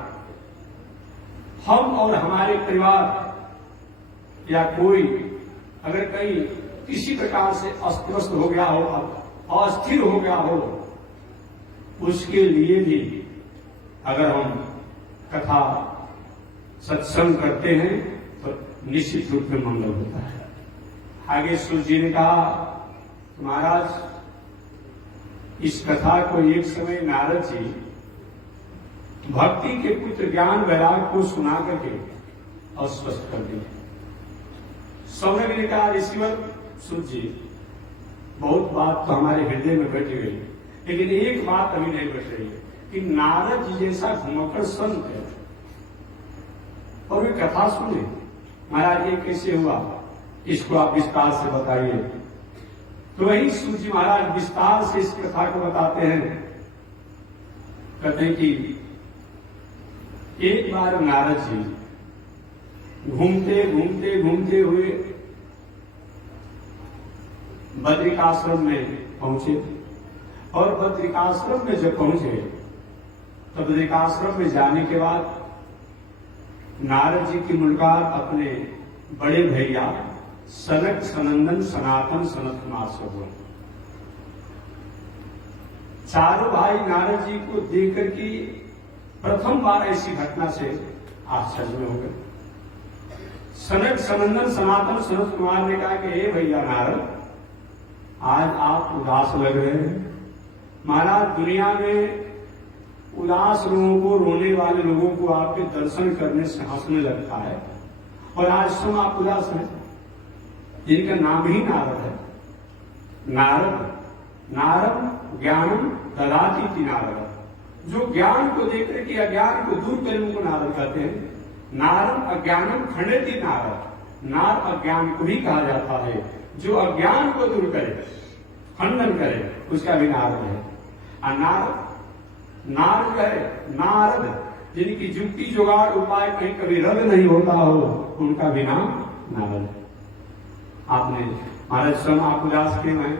हम और हमारे परिवार या कोई अगर कहीं किसी प्रकार से अस्तव्यस्त हो गया हो, अस्थिर हो गया हो, उसके लिए भी अगर हम कथा सत्संग करते हैं तो निश्चित रूप में मंगल होता है। आगे सूर्य जी ने कहा, महाराज इस कथा को एक समय नारद जी भक्ति के पुत्र ज्ञान वैराग को सुना करके अस्वस्थ कर दिए। सौनक ने कहा, ऋषिवर सूर्य जी, बहुत बात तो हमारे हृदय में बैठ गई, लेकिन एक बात अभी नहीं बैठ रही है कि नारद जी जैसा घुमक्कड़ संत है और वे कथा सुने। महाराज ये कैसे हुआ, इसको आप विस्तार से बताइए। तो वही सूर्य महाराज विस्तार से इस कथा को बताते हैं। कहते हैं कि एक बार नारद जी घूमते घूमते घूमते हुए बद्रिकाश्रम में पहुंचे और बद्रिकाश्रम में जब पहुंचे तो बद्रिकाश्रम में जाने के बाद नारद जी की मुलाकात अपने बड़े भैया सनक सनंदन सनातन सनत कुमार से हुआ। चारों भाई नारद जी को देखकर की प्रथम बार ऐसी घटना से आश्चर्य में हो गए। सनक सनंदन सनातन सनत कुमार ने कहा कि हे भैया नारद, आज आप उदास लग रहे हैं। महाराज, दुनिया में उदास लोगों को, रोने वाले लोगों को आपके दर्शन करने से हंसने लगता है, और आज तुम आप उदास हैं। जिनका नाम ही नारद है। नारद ज्ञानम ददाति इति नारद, जो ज्ञान को देखकर के अज्ञान को दूर करने को नारद कहते हैं। नारद अज्ञानम खंडयति नारद, नार अज्ञान को भी कहा जाता है। जो अज्ञान को दूर करे, खंडन करे, उसका भी नारद है। और नारद है, नारद जिनकी जुक्ति जुगाड़ उपाय कहीं कभी रद्द नहीं होता हो, उनका भी नाम नारद है। आपने महाराज स्वयं आप उदास क्यों हैं?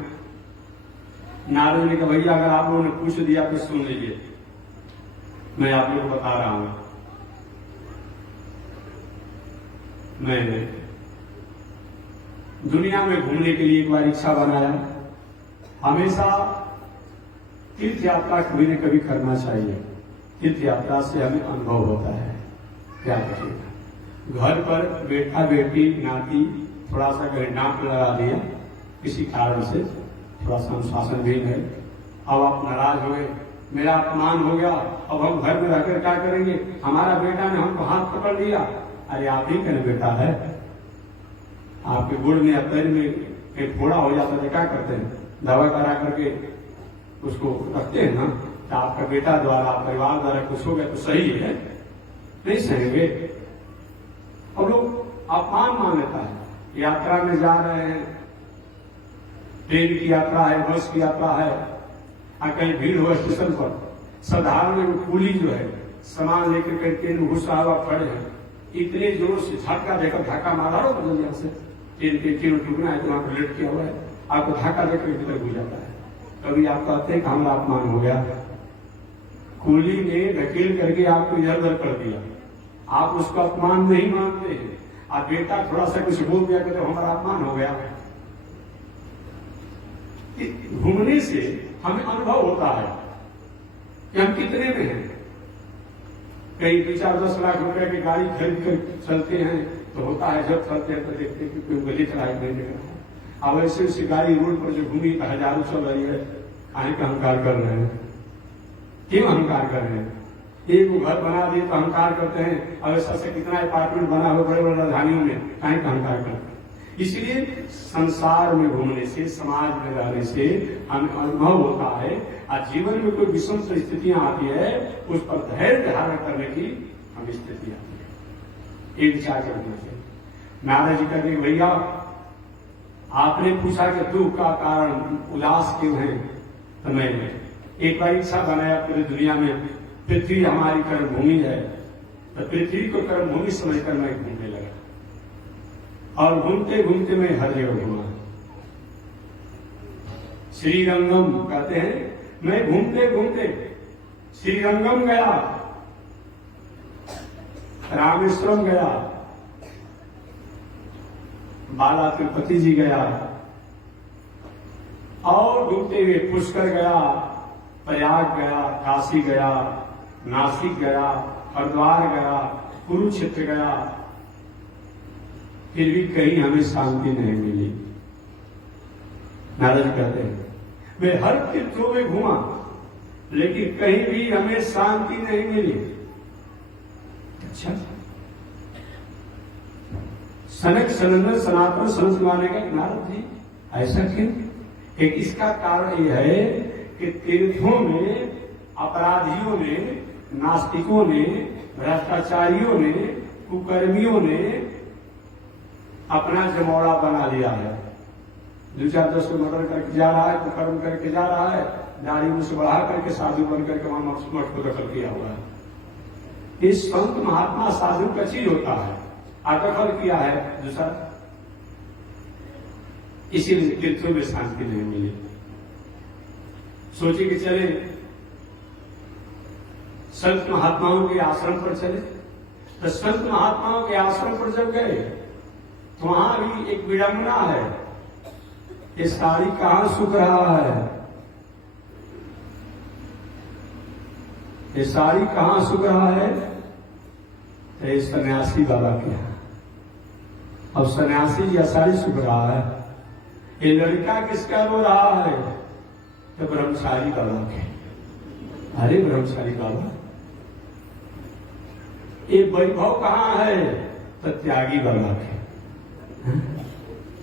नारद ने कहा भैया अगर आप लोगों ने पूछ दिया तो सुन लीजिए, मैं आप लोगों को बता रहा हूं। मैंने दुनिया में घूमने के लिए एक बार इच्छा बनाया। हमेशा तीर्थ यात्रा कभी न कभी करना चाहिए। तीर्थ यात्रा से हमें अनुभव होता है। क्या करिएगा, घर पर बेटा बेटी नाती थोड़ा सा अगर नाक लगा दिया किसी कारण से, थोड़ा सा अनुशासन भी है, अब आप नाराज हुए, मेरा अपमान हो गया, अब हम घर में रहकर क्या करेंगे? हमारा बेटा ने हमको हाथ पकड़ लिया। अरे आप ही का बेटा है, आपके गुड़ में या पैर में एक फोड़ा हो जाता है, क्या करते हैं? दवा करा करके उसको रखते हैं ना। तो आपका बेटा द्वारा, परिवार द्वारा कुछ हो गया तो सही है, नहीं सहेंगे। अब लोग अपमान मान्यता है। यात्रा में जा रहे हैं, ट्रेन की यात्रा है, बस की यात्रा है, और कहीं भीड़ हो स्टेशन पर, साधारण कुली जो है सामान लेकर के ट्रेन में घुसा हुआ खड़े हैं, इतने जोर से झटका देकर धक्का मारा हो बदल से ट्रेन के तीनों टुकड़ा है तो वहां पर लेट किया हुआ है, आपको धक्का देकर भीतर घुस जाता है। कभी आप कहते हैं कि हमारा अपमान हो गया, कुली ने ढकेल करके आपको इधर उधर कर दिया, आप उसका अपमान नहीं मानते हैं। आप बेटा थोड़ा सा कुछ बोल दिया कहते हमारा अपमान हो गया। घूमने से हमें अनुभव होता है कि हम कितने में हैं। कई 2-4-10 लाख रुपए की गाड़ी खरीद कर चलते हैं तो होता है, जब चलते हैं तो देखते हैं कि कोई गली चलाए नहीं दिख रहा है। अब ऐसे ऐसी गाड़ी रोड पर जो घूमी तो हजारों चल रही है, काहे का अहंकार कर रहे हैं? क्यों अहंकार कर रहे हैं? एक घर बना दिए तो अहंकार करते हैं, अब ऐसा से कितना अपार्टमेंट बना हुआ बड़े बड़े राजधानियों में, काहे का अहंकार करते हैं? इसलिए संसार में घूमने से, समाज में रहने से हमें अनुभव होता है, और जीवन में कोई विषम परिस्थितियां आती है उस पर धैर्य धारण करने की हमें स्थिति आती है। एक विचार करने से नारद जी कहते भैया आपने पूछा कि दुख का कारण उदास क्यों है, तो मैं एक बार इच्छा बनाया पूरी दुनिया में पृथ्वी हमारी कर्मभूमि है, तो पृथ्वी को कर्मभूमि समझकर मैं घूमने लगा, और घूमते घूमते मैं हर जगह घूमा। श्रीरंगम कहते हैं, मैं घूमते घूमते श्रीरंगम गया, रामेश्वरम गया, बाला तिरुपति जी गया, और घूमते हुए पुष्कर गया, प्रयाग गया, काशी गया, नासिक गया, हरिद्वार गया, कुरुक्षेत्र गया, फिर भी कहीं हमें शांति नहीं मिली। नारद कहते हैं मैं हर तीर्थों में घूमा लेकिन कहीं भी हमें शांति नहीं मिली। अच्छा, सनक सनंदन सनातन संत माने का नारद जी ऐसा क्यों? एक इसका कारण यह है कि तीर्थों में अपराधियों ने, नास्तिकों ने, भ्रष्टाचारियों ने, कुकर्मियों ने अपना जमौड़ा बना लिया है। 2-4-10 को मर्डर करके जा रहा है, कुकर्म करके जा रहा है, दाढ़ी मुंह से बढ़ा करके साधु बन करके वहां मठ को दखल किया हुआ है। इस संत महात्मा साधु का चीज होता है, दखल किया है दूसरा, इसीलिए तीर्थों में शांति नहीं मिली। सोचे कि चले संत महात्माओं के आश्रम पर चले। तो संत महात्माओं के आश्रम पर जब गए तो वहां भी एक विडंबना है, ये साड़ी कहां सूख रहा है, ये साड़ी कहां सूख रहा है, तो ये सन्यासी बाबा के यहाँ। अब सन्यासी या साड़ी सूख रहा है, ये लड़का किसका रो रहा है, तो ब्रह्मचारी बाबा के। अरे ब्रह्मचारी बाबा, ये वैभव कहाँ है, तो त्यागी बाबा के।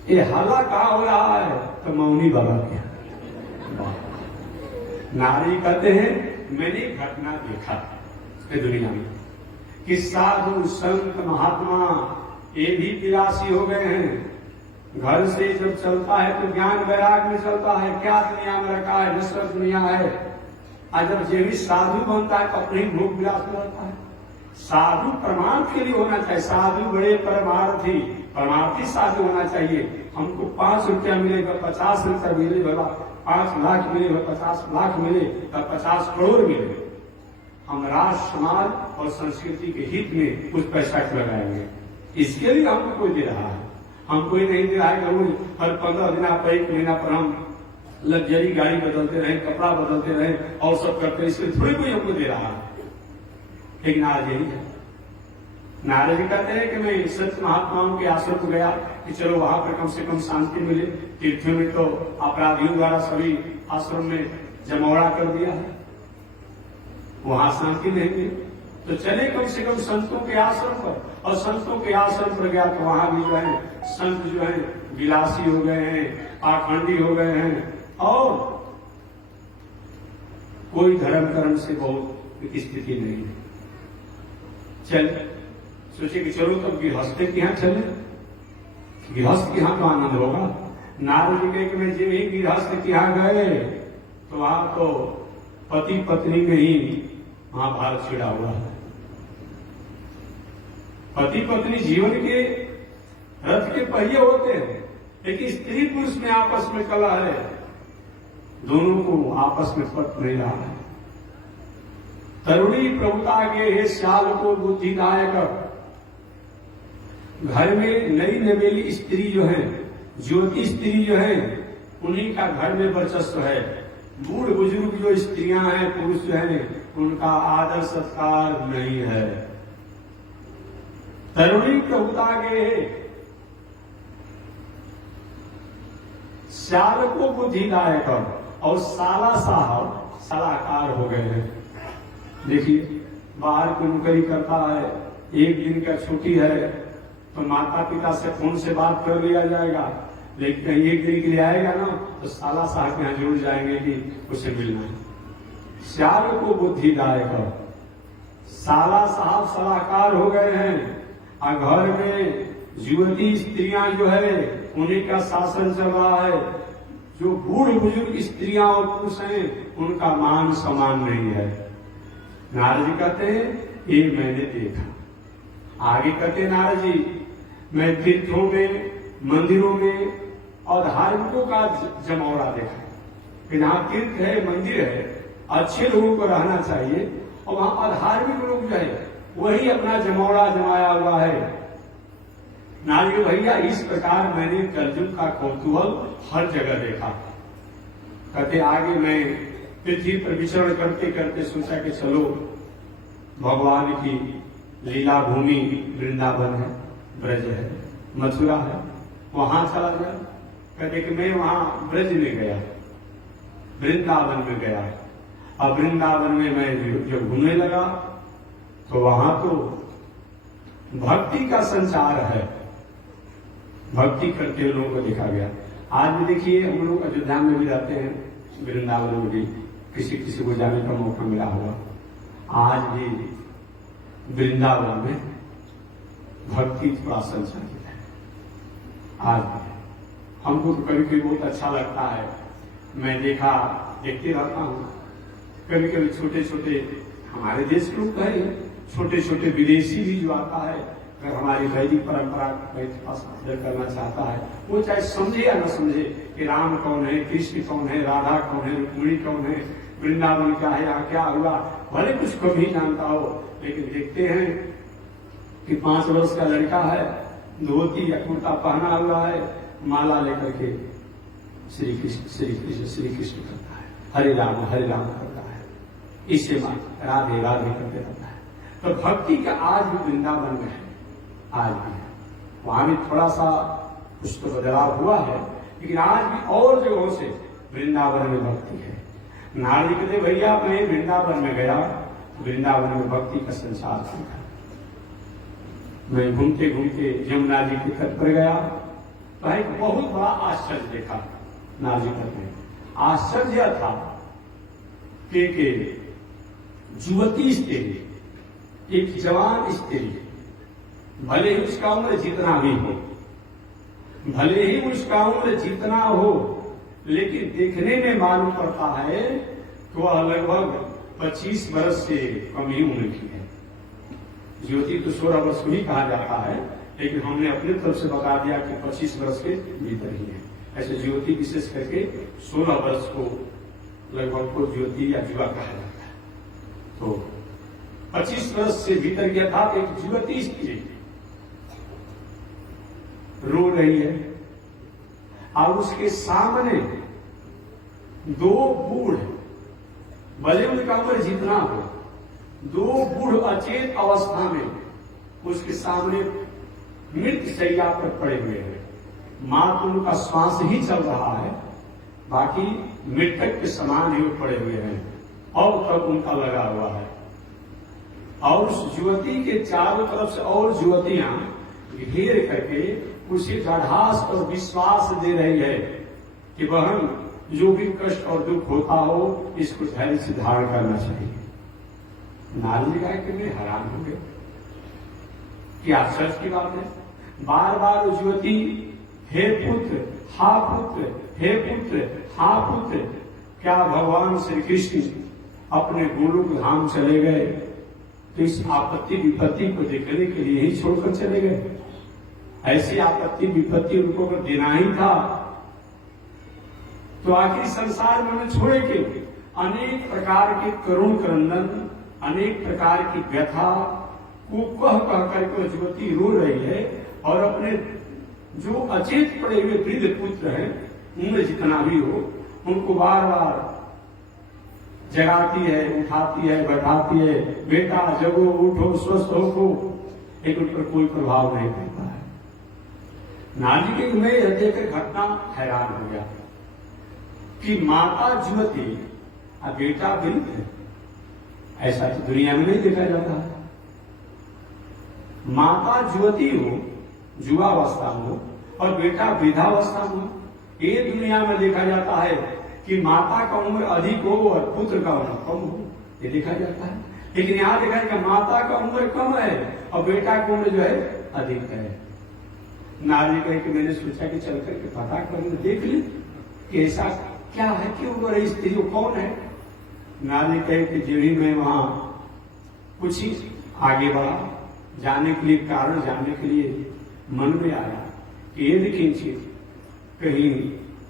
ये हल्ला कहाँ हो रहा है, तो मौनी बाबा के। नारी कहते हैं मैंने घटना देखा इस दुनिया में कि साधु संत महात्मा ये भी विलासी हो गए हैं। घर से जब चलता है तो ज्ञान वैराग में चलता है, क्या दुनिया में रखा है, नश्वर दुनिया है। और जब ये भी साधु बनता है तो अपने ही भोग विलास में रहता है। साधु परमार्थ के लिए होना चाहिए, साधु बड़े परमार्थी परमार्थी साधु होना चाहिए। हमको 5 रुपया मिलेगा, 50 रुपया मिले, भला 5 लाख मिले, 50 लाख मिले, 50 करोड़ मिले, हम राष्ट्र समाज और संस्कृति के हित में कुछ पैसा लगाएंगे। इसके लिए हमको कोई दे रहा है, हम कोई नहीं दे रहा है। हर 15 दिन पर 1 महीना पर हम लग्जरी गाड़ी बदलते रहे, कपड़ा बदलते रहे और सब करते रहे, इसलिए थोड़ी कोई हमको दे रहा है। लेकिन आज यही है, नारद जी कहते हैं कि मैं संत महात्माओं के आश्रम को गया कि चलो वहां पर कम से कम शांति मिले। तीर्थों में तो अपराधियों द्वारा सभी आश्रम में जमौड़ा कर दिया है, वहां शांति नहीं मिली, तो चले कम से कम संतों के आश्रम पर। और संतों के आश्रम पर गया तो वहां भी जो है संत जो है विलासी हो गए हैं, पाखंडी हो गए हैं और कोई धर्म कर्म से बहुत स्थिति नहीं है। चल सोचे कि चलो तब गृहस्थ के यहाँ चले, गृहस्थ के यहाँ तो आनंद होगा। नारद जी कहे कि मैं जब ही गृहस्थ के यहाँ गए तो वहां तो पति पत्नी में ही महाभारत छिड़ा हुआ है। पति पत्नी जीवन के रथ के पहिए होते हैं, लेकिन स्त्री पुरुष में आपस में कलह है, दोनों को आपस में पट नहीं रहा है। तरुणी प्रभुता के हे श्याल को बुद्धिदायक। घर में नई नवेली स्त्री जो है, ज्योति स्त्री जो है, उन्हीं का घर में वर्चस्व है। बूढ़ बुजुर्ग जो स्त्रियां हैं, पुरुष जो है, उनका आदर सत्कार नहीं है। तरुणी प्रभुता के श्याल को बुद्धिदायक और साला साहब सलाहकार हो गए हैं। देखिए बाहर की नौकरी करता है, एक दिन का छुट्टी है तो माता पिता से फोन से बात कर लिया जाएगा, लेकिन कहीं एक दिन के लिए आएगा ना तो साला साहब के यहाँ जरूर जाएंगे कि उसे मिलना है। श्याल को बुद्धिदायक, साला साहब सलाहकार हो गए हैं और घर में युवती स्त्रियां जो है उन्हीं का शासन चल रहा है। जो बूढ़ बुजुर्ग स्त्रियां और पुरुष हैं उनका मान सम्मान नहीं है। नारद जी कहते हैं ये मैंने देखा। आगे कहते नारद जी, मैं तीर्थों में, मंदिरों में और धार्मिकों का जमौरा देखा कि जहाँ तीर्थ है, मंदिर है, अच्छे लोगों को रहना चाहिए और वहां अधार्मिक लोग जो है वही अपना जमौरा जमाया हुआ है। नारद भैया इस प्रकार मैंने कलयुग का कौतूहल हर जगह देखा। कहते आगे मैं पृथ्वी पर विचरण करते करते सोचा कि चलो भगवान की लीला भूमि वृंदावन है, ब्रज है, मथुरा है, वहां चला जाए। कहते कि मैं वहां ब्रज में गया, वृंदावन में गया। अब वृंदावन में मैं जब घूमने लगा तो वहां तो भक्ति का संचार है, भक्ति करते हुए लोगों को देखा गया। आज भी देखिए हम लोग अयोध्या में भी रहते हैं, वृंदावन में भी किसी किसी को जाने का मौका मिला होगा। आज भी वृंदावन में भक्ति थोड़ा संचालित है। आज हमको तो कभी कभी बहुत अच्छा लगता है, मैं देखते रहता हूँ। कभी कभी छोटे छोटे हमारे देश के लोग है, छोटे छोटे विदेशी भी जो आता है अगर हमारी वैदिक परंपरा को करना चाहता है, वो चाहे समझे या न समझे कि राम कौन है, कृष्ण कौन है, राधा कौन है, रुक्मिणी कौन है, वृंदावन क्या है, यहाँ क्या हुआ, भले कुछ कम ही जानता हो, लेकिन देखते हैं कि 5 वर्ष का लड़का है, धोती या कुर्ता पहना हुआ है, माला लेकर के श्री कृष्ण करता है, हरे राम करता है, इससे राधे राधे करते रहता है। तो भक्ति का आज भी वृंदावन में है, आज भी है, वहां भी थोड़ा सा कुछ तो बदलाव हुआ है, लेकिन आज भी और जगहों से वृंदावन में भक्ति है। नारद कहते भैया मैं वृंदावन में गया, वृंदावन में भक्ति का संसार था। मैं घूमते घूमते यमुना जी के तट पर गया, तो एक बहुत बड़ा आश्चर्य देखा। नारद जी कहते हैं आश्चर्य था कि युवती स्त्री, एक जवान स्त्री, भले ही उसका उम्र जितना भी हो, भले ही उसका उम्र जितना हो, लेकिन देखने में मालूम पड़ता है कि वह लगभग 25 वर्ष से कम ही उम्र की है। ज्योति तो 16 वर्ष को ही कहा जाता है, लेकिन हमने अपनी तरफ से बता दिया कि 25 वर्ष के भीतर ही है। ऐसे ज्योति विशेष करके 16 वर्ष को लगभग को ज्योति या जुआ कहा जाता है। तो 25 वर्ष से भीतर गया था, एक युवती स्त्री रो रही है और उसके सामने 2 बूढ़, भले उनका उम्र जितना हो, 2 बूढ़ अचेत अवस्था में उसके सामने मृत शैया पर पड़े हुए हैं। मात्र उनका श्वास ही चल रहा है, बाकी मृतक के समान ही पड़े हुए हैं, और तब उनका लगा हुआ है। और उस युवती के चारों तरफ से और युवतियां घेर करके उसे दृढ़ास और विश्वास दे रही है कि बहन जो भी कष्ट और दुख होता हो, इसको धैर्य से धारण करना चाहिए। नारद जी कि मैं हैरान हो गया, क्या आश्चर्य की बात है। बार बार उस युवती हे पुत्र, हा पुत्र, हे पुत्र, हा पुत्र, क्या भगवान श्री कृष्ण अपने गोलोक धाम चले गए तो इस आपत्ति विपत्ति को देखने के लिए ही छोड़कर चले गए? ऐसी आपत्ति विपत्ति उनको अगर देना ही था तो आखिर संसार में उन्हें छोड़े के अनेक प्रकार के करुण क्रंदन, अनेक प्रकार की व्यथा को कह करके युवती रो रही है, और अपने जो अचेत पड़े हुए वृद्ध पुत्र हैं, उम्र जितना भी हो, उनको बार बार जगाती है, उठाती है, बैठाती है, बेटा जगो, उठो, स्वस्थ हो, लेकिन उन पर कोई प्रभाव नहीं पड़ता है। नारद जी में यह देखकर घटना हैरान हो गया कि माता युवती और बेटा वृद्ध है, ऐसा तो दुनिया में नहीं देखा जाता है। माता युवती हो, युवावस्था हो, और बेटा वृद्धावस्था हो, ये दुनिया में देखा जाता है कि माता का उम्र अधिक हो और पुत्र का उम्र कम हो, ये देखा जाता है। लेकिन यहाँ देखा है कि माता का उम्र कम है और बेटा की उम्र जो है अधिक है। नारी कहे कि मैंने सोचा कि चल करके पता कर देख ली कि ऐसा क्या है, क्यों हो रही स्त्री कौन है। नारी कहे कि जो ही मैं वहां कुछ ही आगे बढ़ा, जाने के लिए, कारण जानने के लिए मन में आया कि ये देखिए कहीं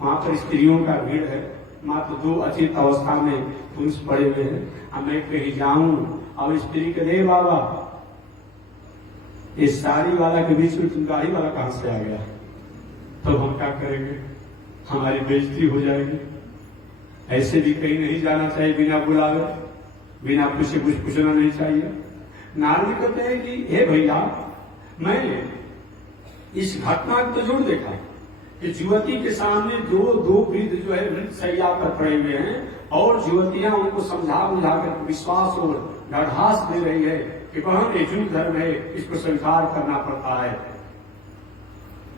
वहां पर स्त्रियों का भीड़ है, मात्र 2 अचेत अवस्था में पुरुष पड़े हुए हैं, अब मैं कहीं जाऊं और स्त्री के दे बाबा इस साड़ी वाला के बीच में तुम गाड़ी वाला कहां से आ गया, तो हम क्या करेंगे, हमारी बेइज्जती हो जाएगी। ऐसे भी कहीं नहीं जाना चाहिए बिना बुलावे, बिना पूछे कुछ पूछना नहीं चाहिए। नारद कहते हैं कि हे भैया, मैं इस घटना को तो जरूर देखा कि युवती के सामने 2 वृद्ध जो है मृत शैया पर पड़े हुए हैं, और युवतियां उनको समझा बुझा कर विश्वास और दृढ़ास दे रही है कि बहन ये जुग धर्म है, इसको स्वीकार करना पड़ता है।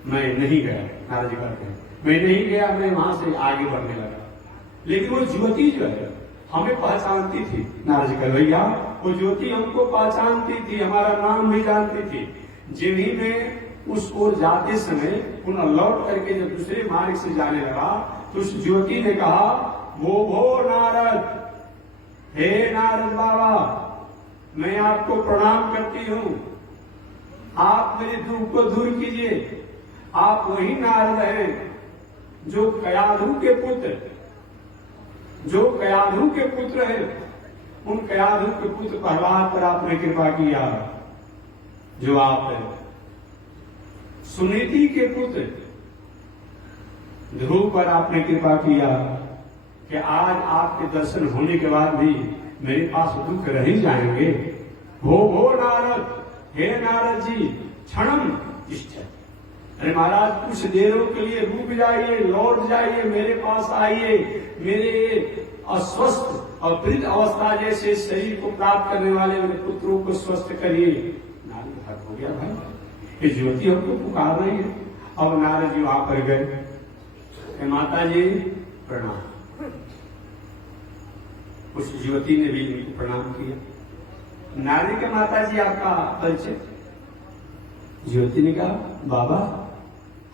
मैं नहीं गया, नारद जी कहते हैं मैं नहीं गया, मैं वहां से आगे बढ़ने लगा। लेकिन वो युवती जो है हमें पहचानती थी। नारद जी कह भैया, वो ज्योति हमको पहचानती थी, हमारा नाम भी जानती थी। जिन्हीं में उस ओर जाते समय पुनः लौट करके जब दूसरे मार्ग से जाने लगा तो उस ज्योति ने कहा, वो नारद, हे नारद बाबा, मैं आपको प्रणाम करती हूँ, आप मेरे दुख को दूर कीजिए। आप वही नारद हैं जो कयाधु के पुत्र, जो कयाधु के पुत्र हैं। उन कयाधु के पुत्र प्रहलाद पर आपने कृपा किया, जो आप सुनीति के पुत्र ध्रुव पर आपने कृपा किया कि आज आपके दर्शन होने के बाद भी मेरे पास दुख रह ही जाएंगे। हो नारद, हे नारद जी, क्षणम तिष्ठत। अरे महाराज, कुछ देरों के लिए रुक जाइए, लौट जाइए, मेरे पास आइए, मेरे अस्वस्थ और वृद्ध अवस्था जैसे शरीर को प्राप्त करने वाले मेरे पुत्रों को स्वस्थ करिए। नारद हट हो गया, भाई ये ज्योति हमको पुकार रही है। अब नारद जी वहां पर गए, माता जी प्रणाम। उस युवती ने भी इनको प्रणाम किया। नारी के माता जी आपका परिचय? युवती ने कहा, बाबा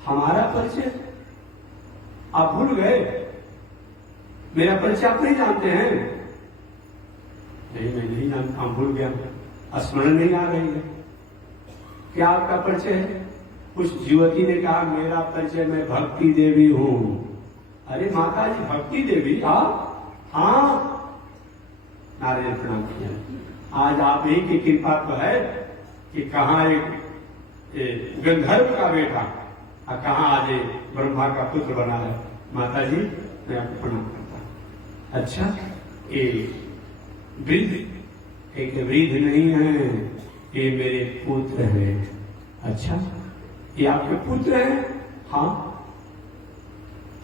हमारा परिचय आप भूल गए, मेरा परिचय आप नहीं जानते हैं। नहीं, मैं नहीं जानता, भूल गया, स्मरण नहीं आ रही है। क्या आपका परिचय है? उस युवती ने कहा, मेरा परिचय मैं भक्ति देवी हूं। अरे माता जी, भक्ति देवी आप? हाँ। नारद ने प्रणाम किया। आज आप ही की कृपा तो है कि कहाँ एक गंधर्व का बेटा और कहाँ आज ब्रह्मा का पुत्र बना है। माता जी मैं आपको प्रणाम करता हूं। अच्छा, ये वृद्ध एक वृद्ध नहीं है, ये मेरे पुत्र है। अच्छा, ये आपके पुत्र हैं? हाँ।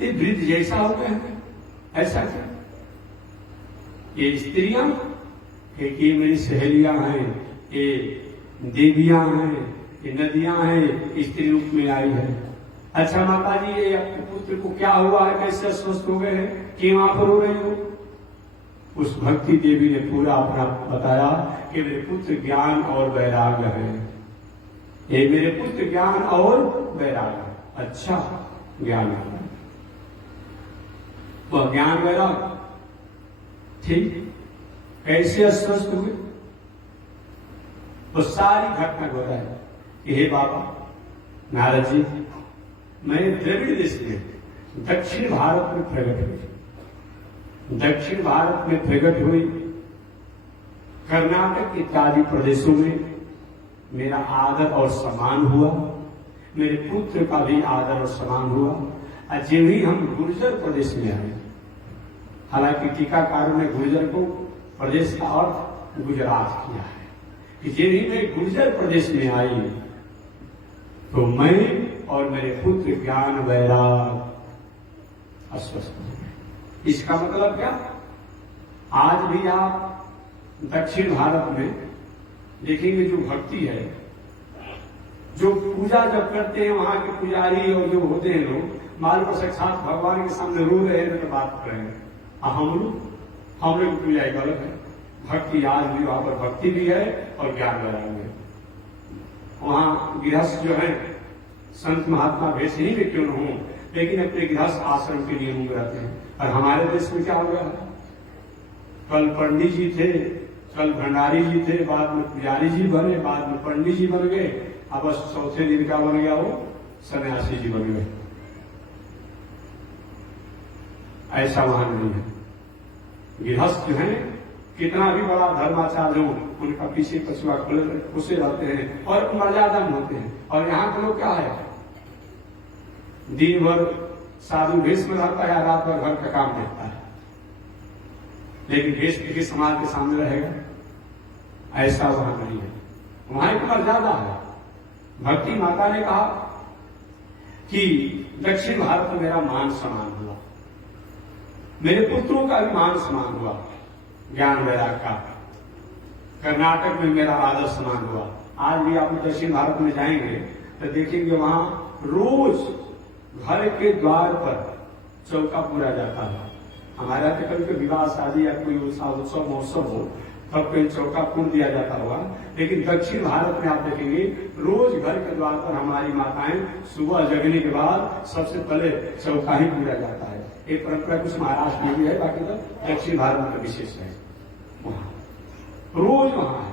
ये वृद्ध जैसा हो गए हैं, ऐसा क्या? ये स्त्रियां, ये मेरी सहेलियां हैं, ये देवियां हैं, ये नदियां हैं, स्त्री रूप में आई है। अच्छा माता जी, ये आपके पुत्र को क्या हुआ है, कैसे अस्वस्थ हो गए हैं, क्यों आप रो रही हो? उस भक्ति देवी ने पूरा अपना बताया कि मेरे पुत्र ज्ञान और वैराग्य है। ये मेरे पुत्र ज्ञान और वैराग्य। अच्छा, ज्ञान वह ज्ञान वैराग्य ठीक कैसे अस्वस्थ हुए? वो सारी घटना को बताया कि हे बाबा नारद जी, मैं द्रविड़ देश में दक्षिण भारत में प्रकट हुई, दक्षिण भारत में प्रकट हुई, कर्नाटक इत्यादि प्रदेशों में मेरा आदर और सम्मान हुआ, मेरे पुत्र का भी आदर और सम्मान हुआ। और जब ही हम गुर्जर प्रदेश में आए, हालांकि टीकाकारों ने गुर्जर को प्रदेश का अर्थ गुजरात किया है, कि जब ही मैं गुर्जर प्रदेश में आई तो मैं और मेरे पुत्र ज्ञान वैराग अस्वस्थ हो गए। इसका मतलब क्या? आज भी आप दक्षिण भारत में देखेंगे जो भक्ति है, जो पूजा जब करते हैं वहां के पुजारी और जो होते हैं लोग, माल पर साक्षात भगवान के सामने रो रहे हैं तो बात कर रहे हैं। हम लोग पूजा गलत है। भक्ति आज भी वहां पर भक्ति भी है और ज्ञान वैराग्य है। वहां गृहस्थ जो है संत महात्मा वैसे ही में क्यों न हो, लेकिन अपने गृहस्थ आश्रम के नियमों में रहते हैं। और हमारे देश में क्या हो गया? कल पंडित जी थे, कल भंडारी जी थे, बाद में पुजारी जी बने, बाद में पंडित जी बन गए, अब बस चौथे दिन का बन गया वो सन्यासी जी बन गए। ऐसा वहां नहीं है। गृहस्थ जो है कितना भी बड़ा धर्माचार्य हो, उनका पीछे पछुआ खुशे रहते हैं और मर्यादा में होते हैं। और यहाँ के लोग क्या है, दिन भर साधु भेष में रहता है, रात भर घर का काम देखता है, लेकिन भेष के समाज के सामने रहेगा, ऐसा वहां नहीं है। वहां एक मर्यादा है। भक्ति माता ने कहा कि दक्षिण भारत में मेरा मान सम्मान हुआ, मेरे पुत्रों का भी मान सम्मान हुआ, ज्ञान वैराग का। कर्नाटक में मेरा आदर सम्मान हुआ। आज भी आप दक्षिण भारत में जाएंगे तो देखेंगे वहां रोज घर के द्वार पर चौका पूरा जाता है। हमारे यहाँ कभी कोई विवाह शादी या कोई उत्सव महोत्सव हो तब कोई चौका पूर्ण दिया जाता होगा, लेकिन दक्षिण भारत में आप देखेंगे रोज घर के द्वार पर हमारी माताएं सुबह जगने के बाद सबसे पहले चौका ही पूरा जाता है। एक परंपरा कुछ महाराष्ट्र में भी है, बाकी तो दक्षिण भारत में विशेष है। वहां रोज वहां है।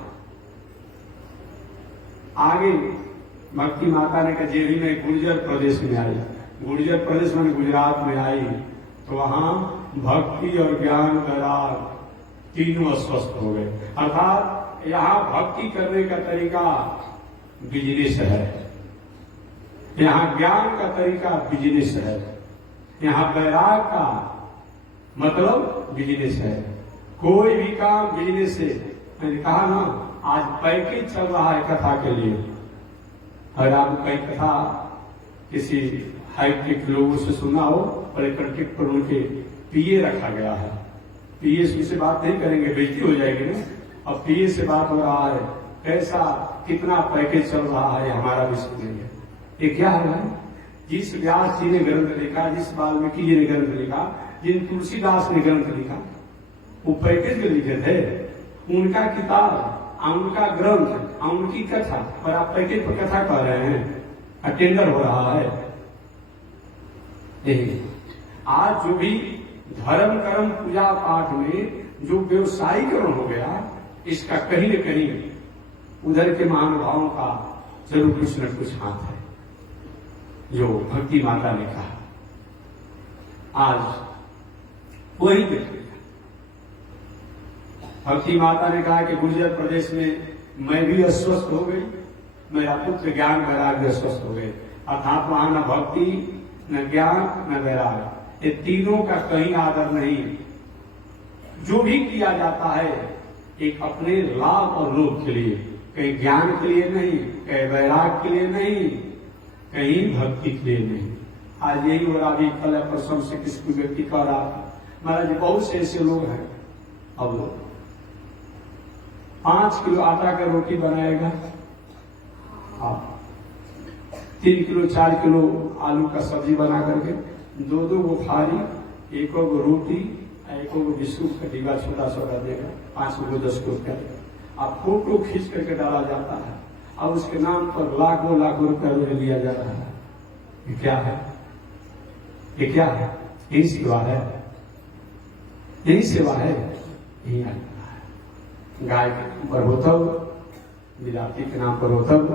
आगे भक्ति माता ने कहा जेवी में गुर्जर प्रदेश में आई, गुर्जर प्रदेश में गुजरात में आई, तो वहां भक्ति और ज्ञान वैराग तीनों अस्वस्थ हो गए। अर्थात यहाँ भक्ति करने का तरीका बिजनेस है, यहाँ ज्ञान का तरीका बिजनेस है, यहाँ वैराग का मतलब बिजनेस है। कोई भी काम बिजनेस से, मैंने कहा ना आज पैकेज चल रहा है कथा के लिए। अगर आप कई कथा किसी हाईटेक लोगों से सुना हो, बड़े कंटेक्ट पर उनके पीए रखा गया है, पीए से बात नहीं करेंगे, बेइज्जती हो जाएगी ना। अब पीए से बात हो रहा है, कैसा कितना पैकेज चल रहा है हमारा भी सुनेंगे। ये क्या है? जिस व्यास जी ने ग्रंथ लिखा, जिस वाल्मीकि जी ने ग्रंथ लिखा, जिन तुलसीदास ने ग्रंथ लिखा, वो पैकेज में लिखे थे। उनका किताब, उनका ग्रंथ, उनकी कथा, और आप पैकेज पर कथा कह रहे हैं, अटेंडर हो रहा है। आज जो भी धर्म कर्म पूजा पाठ में जो व्यवसायीकरण हो गया, इसका कहीं न कहीं उधर के महानुभावों का जरूर कुछ न कुछ हाथ है। जो भक्ति माता ने कहा आज वही देखिए, भक्ति माता ने कहा कि गुर्जर प्रदेश में मैं भी अस्वस्थ हो गई, मेरा पुत्र ज्ञान वैराग्य अस्वस्थ हो गए। अर्थात वहां न भक्ति, न ज्ञान, न वैराग्य, ये तीनों का कहीं आदर नहीं। जो भी किया जाता है एक अपने लाभ और लोभ के लिए, कहीं ज्ञान के लिए नहीं, कहीं वैराग के लिए नहीं, कहीं भक्ति के लिए नहीं। आज यही हो रहा, अभी कल परसों से किसी व्यक्ति कह रहा महाराज बहुत से ऐसे लोग हैं, अब 5 किलो आटा का रोटी बनाएगा, 3 किलो 4 किलो आलू का सब्जी बना करके 2-2 गो फारी, 1 गो रोटी, 1 गो बिस्कुट का डिब्बा छोटा छोटा देगा, 5 गो 10 को रुपया देगा। आप फोटो खींच करके डाला जाता है और उसके नाम पर लाखों लाखों रुपया लिया जा रहा है। ये क्या है? ये क्या है? यही सेवा है, यही सेवा है, यही है। गाय के नाम पर होतव, विलाती के नाम पर होतव,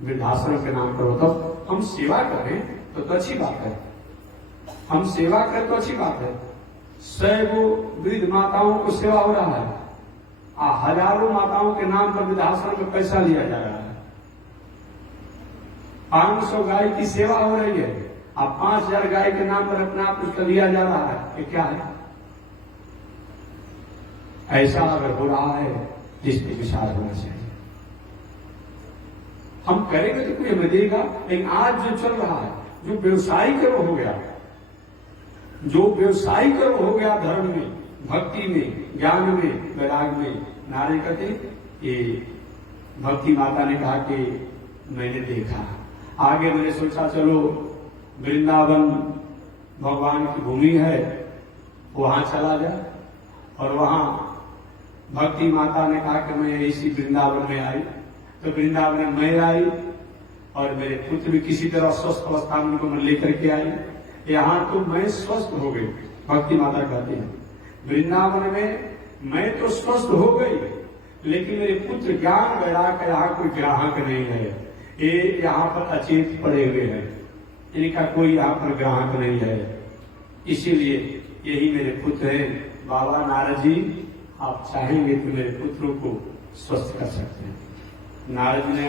वृद्धाश्रम के नाम पर होतव। हम सेवा करें तो अच्छी बात है, हम सेवा करें तो अच्छी बात है। 100 वृद्ध माताओं को सेवा हो रहा है, हजारों माताओं के नाम पर वृद्धाश्रम में पैसा लिया जा रहा है। 500 गाय की सेवा हो रही है, 5000 गाय के नाम पर अपना आप उसका लिया जा रहा है। ये क्या है? ऐसा अगर हो रहा है जिस पर विचार होना चाहिए। हम करेंगे तो कोई हमें देगा, लेकिन आज जो चल रहा है, जो व्यवसायीकरण हो गया, जो व्यवसायीकरण हो गया धर्म में, भक्ति में, ज्ञान में, वैराग में, नारे कहते, ये भक्ति माता ने कहा कि मैंने देखा। आगे मैंने सोचा चलो वृंदावन भगवान की भूमि है, वहां चला जाए। और वहां भक्ति माता ने कहा कि मैं इसी वृंदावन में आई, तो वृंदावन में मैं आई और मेरे पुत्र भी किसी तरह स्वस्थ अवस्था में उनको मैं लेकर के आई। यहाँ तो मैं स्वस्थ हो गई। भक्ति माता कहती है वृंदावन में मैं तो स्वस्थ हो गई, लेकिन मेरे पुत्र ज्ञान वैराग का यहाँ कोई ग्राहक नहीं है। ये यहाँ पर अचेत पड़े हुए हैं, इनका कोई यहाँ पर ग्राहक नहीं है। इसीलिए यही मेरे पुत्र हैं। बाबा नारद जी, आप चाहेंगे तो मेरे पुत्रों को स्वस्थ कर सकते हैं। नारद ने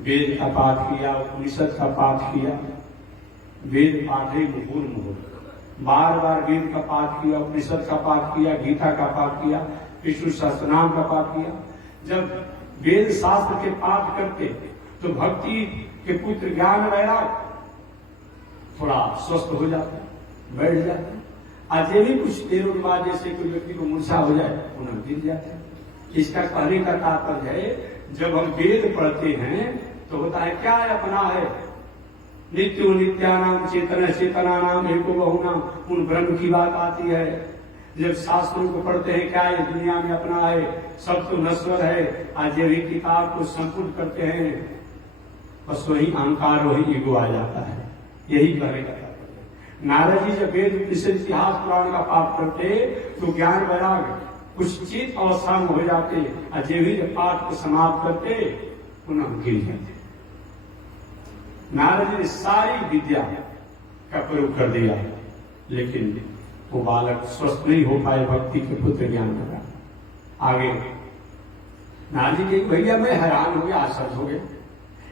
वेद का पाठ किया, उपनिषद का पाठ किया। वेद पाठे मुहुर्मुहुः, बार बार वेद का पाठ किया, उपनिषद का पाठ किया, गीता का पाठ किया, विष्णु सहस्त्रनाम का पाठ किया। जब वेद शास्त्र के पाठ करते तो भक्ति के पुत्र ज्ञान वैराग थोड़ा स्वस्थ हो जाते, बैठ जाते। आज ये भी कुछ देरों के बाद जैसे कोई व्यक्ति को मूर्छा हो जाए, उन्हें गिर जाते हैं। इसका कहने का तात्पर्य है, जब हम वेद पढ़ते हैं तो होता है क्या है? अपना है नित्यो नित्यानाम चेतन चेतनानाम एको बहुनाम, उन ब्रह्म की बात आती है। जब शास्त्रों को पढ़ते हैं, क्या है दुनिया में अपना है, सब तो नश्वर है। आज ये भी किताब को संपूर्ण करते हैं, बस वही अहंकार, वही ईगो आ जाता है। यही कहने का तात्पर्य। नारद जी जब वेद इतिहास पुराण का पाठ करते तो ज्ञान वैराग कुछ चीत अवस्था में हो जाते, और जे भी जब पाठ को समाप्त करते पुनः गिर जाते। नारद जी ने सारी विद्या का प्रयोग कर दिया, लेकिन वो बालक स्वस्थ नहीं हो पाए, भक्ति के पुत्र ज्ञान लगा। आगे नारद जी के भैया मैं हैरान हो गया, आश्चर्य हो गया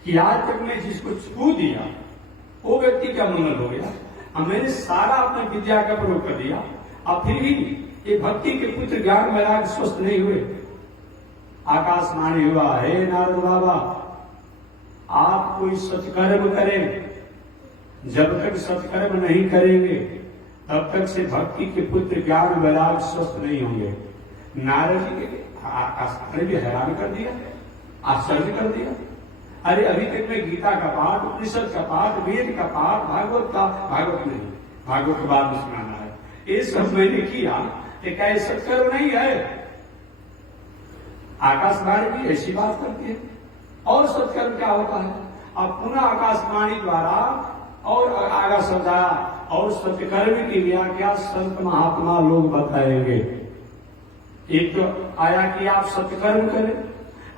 कि आज तक मैं जिसको छू दिया वो व्यक्ति का मंगल हो गया, अब मैंने सारा अपने विद्या का प्रयोग कर दिया, अब फिर भी ये भक्ति के पुत्र ज्ञान वैराग स्वस्थ नहीं हुए। आकाशवाणी हुआ, हे नारद बाबा आप कोई सत्कर्म करें, जब तक सत्कर्म नहीं करेंगे तब तक से भक्ति के पुत्र ज्ञान वैराग स्वस्थ नहीं होंगे। नारद जी के आश्चर्य भी हैरान कर दिया, आश्चर्य कर दिया। अरे अभी तक मैं गीता का पाठ, उपनिषद का पाठ, वेद का पाठ, भागवत नहीं, भागवत के बाद में सुनाना है, ये सब मैंने किया, क्या ये सत्कर्म नहीं है? आकाशवाणी भी ऐसी बात करती है। और सत्कर्म क्या होता है? अब पुनः आकाशवाणी द्वारा और आगा समझाया, और सत्कर्म की व्याख्या संत महात्मा लोग बताएंगे। एक तो आया कि आप सत्कर्म करें,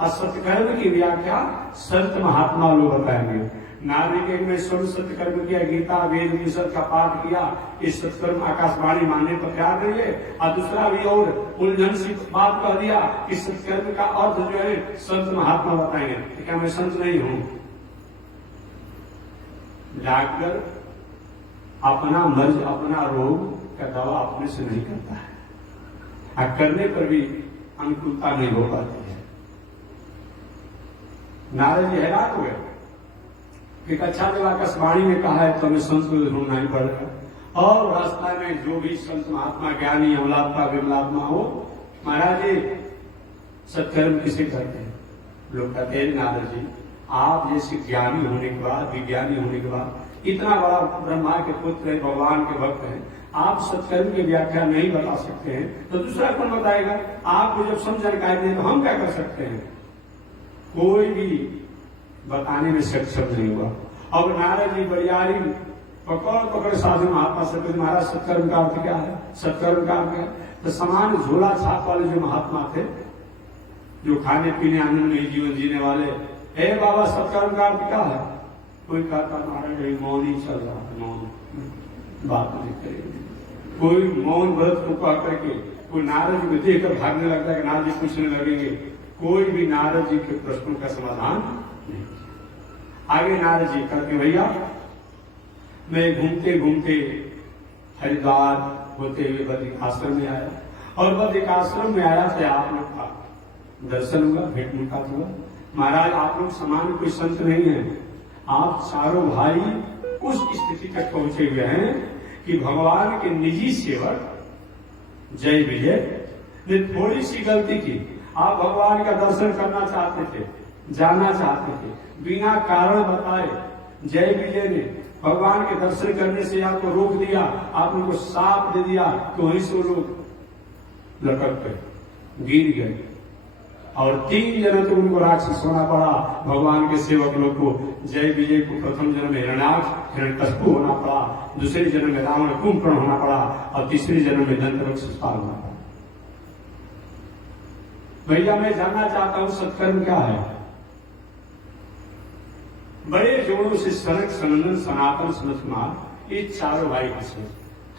और सत्कर्म की व्याख्या संत महात्मा लोग बताएंगे। नारद में स्वयं सत्कर्म किया, गीता वेद उपनिषद का पाठ किया, इस सत्कर्म आकाशवाणी मानने पर तैयार नहीं है। और दूसरा भी और उलझन सी बात कह दिया कि सत्कर्म का अर्थ जो है संत महात्मा बताएंगे। क्या मैं संत नहीं हूं? डॉक्टर अपना मर्ज, अपना रोग का दवा अपने से नहीं करता है, और करने पर भी अनुकूलता नहीं हो पाती है। नारद जी हैरान हो गए कि अच्छा जब आकाशवाणी में कहा है तो हमें संत को ढूंढना ही पड़ेगा। और रास्ता में जो भी संत महात्मा ज्ञानी अमलात्मा विमलात्मा हो, महाराज जी सत्कर्म किसे करते हैं? लोग कहते हैं नारद जी आप जैसे ज्ञानी होने के बाद, विज्ञानी होने के बाद, इतना बड़ा ब्रह्मा के पुत्र है, भगवान के भक्त हैं, आप सत्कर्म की व्याख्या नहीं बता सकते हैं तो दूसरा कौन बताएगा? आपको जब सब जानकारी दें तो हम क्या कर सकते हैं? कोई भी बताने में सक्षम नहीं हुआ। अब नारद जी बरियारी पकड़ साधु महात्मा से कहते महाराज सत्कर्म का अर्थ क्या है? सत्कर्म का अर्थ क्या है? तो समान झोला छाप वाले जो महात्मा थे, जो खाने पीने आनंद में जीवन जीने वाले, हे बाबा सत्कर्म का अर्थ क्या है? कोई कहता महाराज मौन ही चल रहा है, मौन बात नहीं करेंगे। कोई मौन व्रत को कह करके कोई नारद जी को देखकर भागने लगता है कि नारद जी पूछने लगेंगे, कोई भी नारद जी के प्रश्नों का समाधान नहीं। आगे नारद जी कहते भैया मैं घूमते घूमते हरिद्वार होते हुए बद्रिक आश्रम में आया, और बद्रिक आश्रम में आया तो आप लोग का दर्शन हुआ, भेंट मुलाकात हुआ। महाराज आप लोग समान कोई संत नहीं है, आप चारों भाई उस स्थिति तक पहुंचे हुए हैं कि भगवान के निजी सेवक जय विजय ने थोड़ी सी गलती की। आप भगवान का दर्शन करना चाहते थे, जाना चाहते थे, बिना कारण बताए जय विजय ने भगवान के दर्शन करने से आपको रोक दिया, आप उनको साप दे दिया, तो वहीं से लोग लटक गए, गिर गए, और 3 जन्म तो उनको राक्षस होना पड़ा। भगवान के सेवक लोग को जय विजय को प्रथम जन्म में हिरण्याक्ष हिरण्यकशिपु होना पड़ा, दूसरे जन्म में रावण कुंभकर्ण होना पड़ा, और तीसरे जन्म में दंतवक्ष शिशुपाल होना पड़ा। भैया मैं जानना चाहता हूं सत्कर्म क्या है? बड़े जोड़ों से सनक सनंदन सनातन सनत कुमार ये चारों भाई किसे?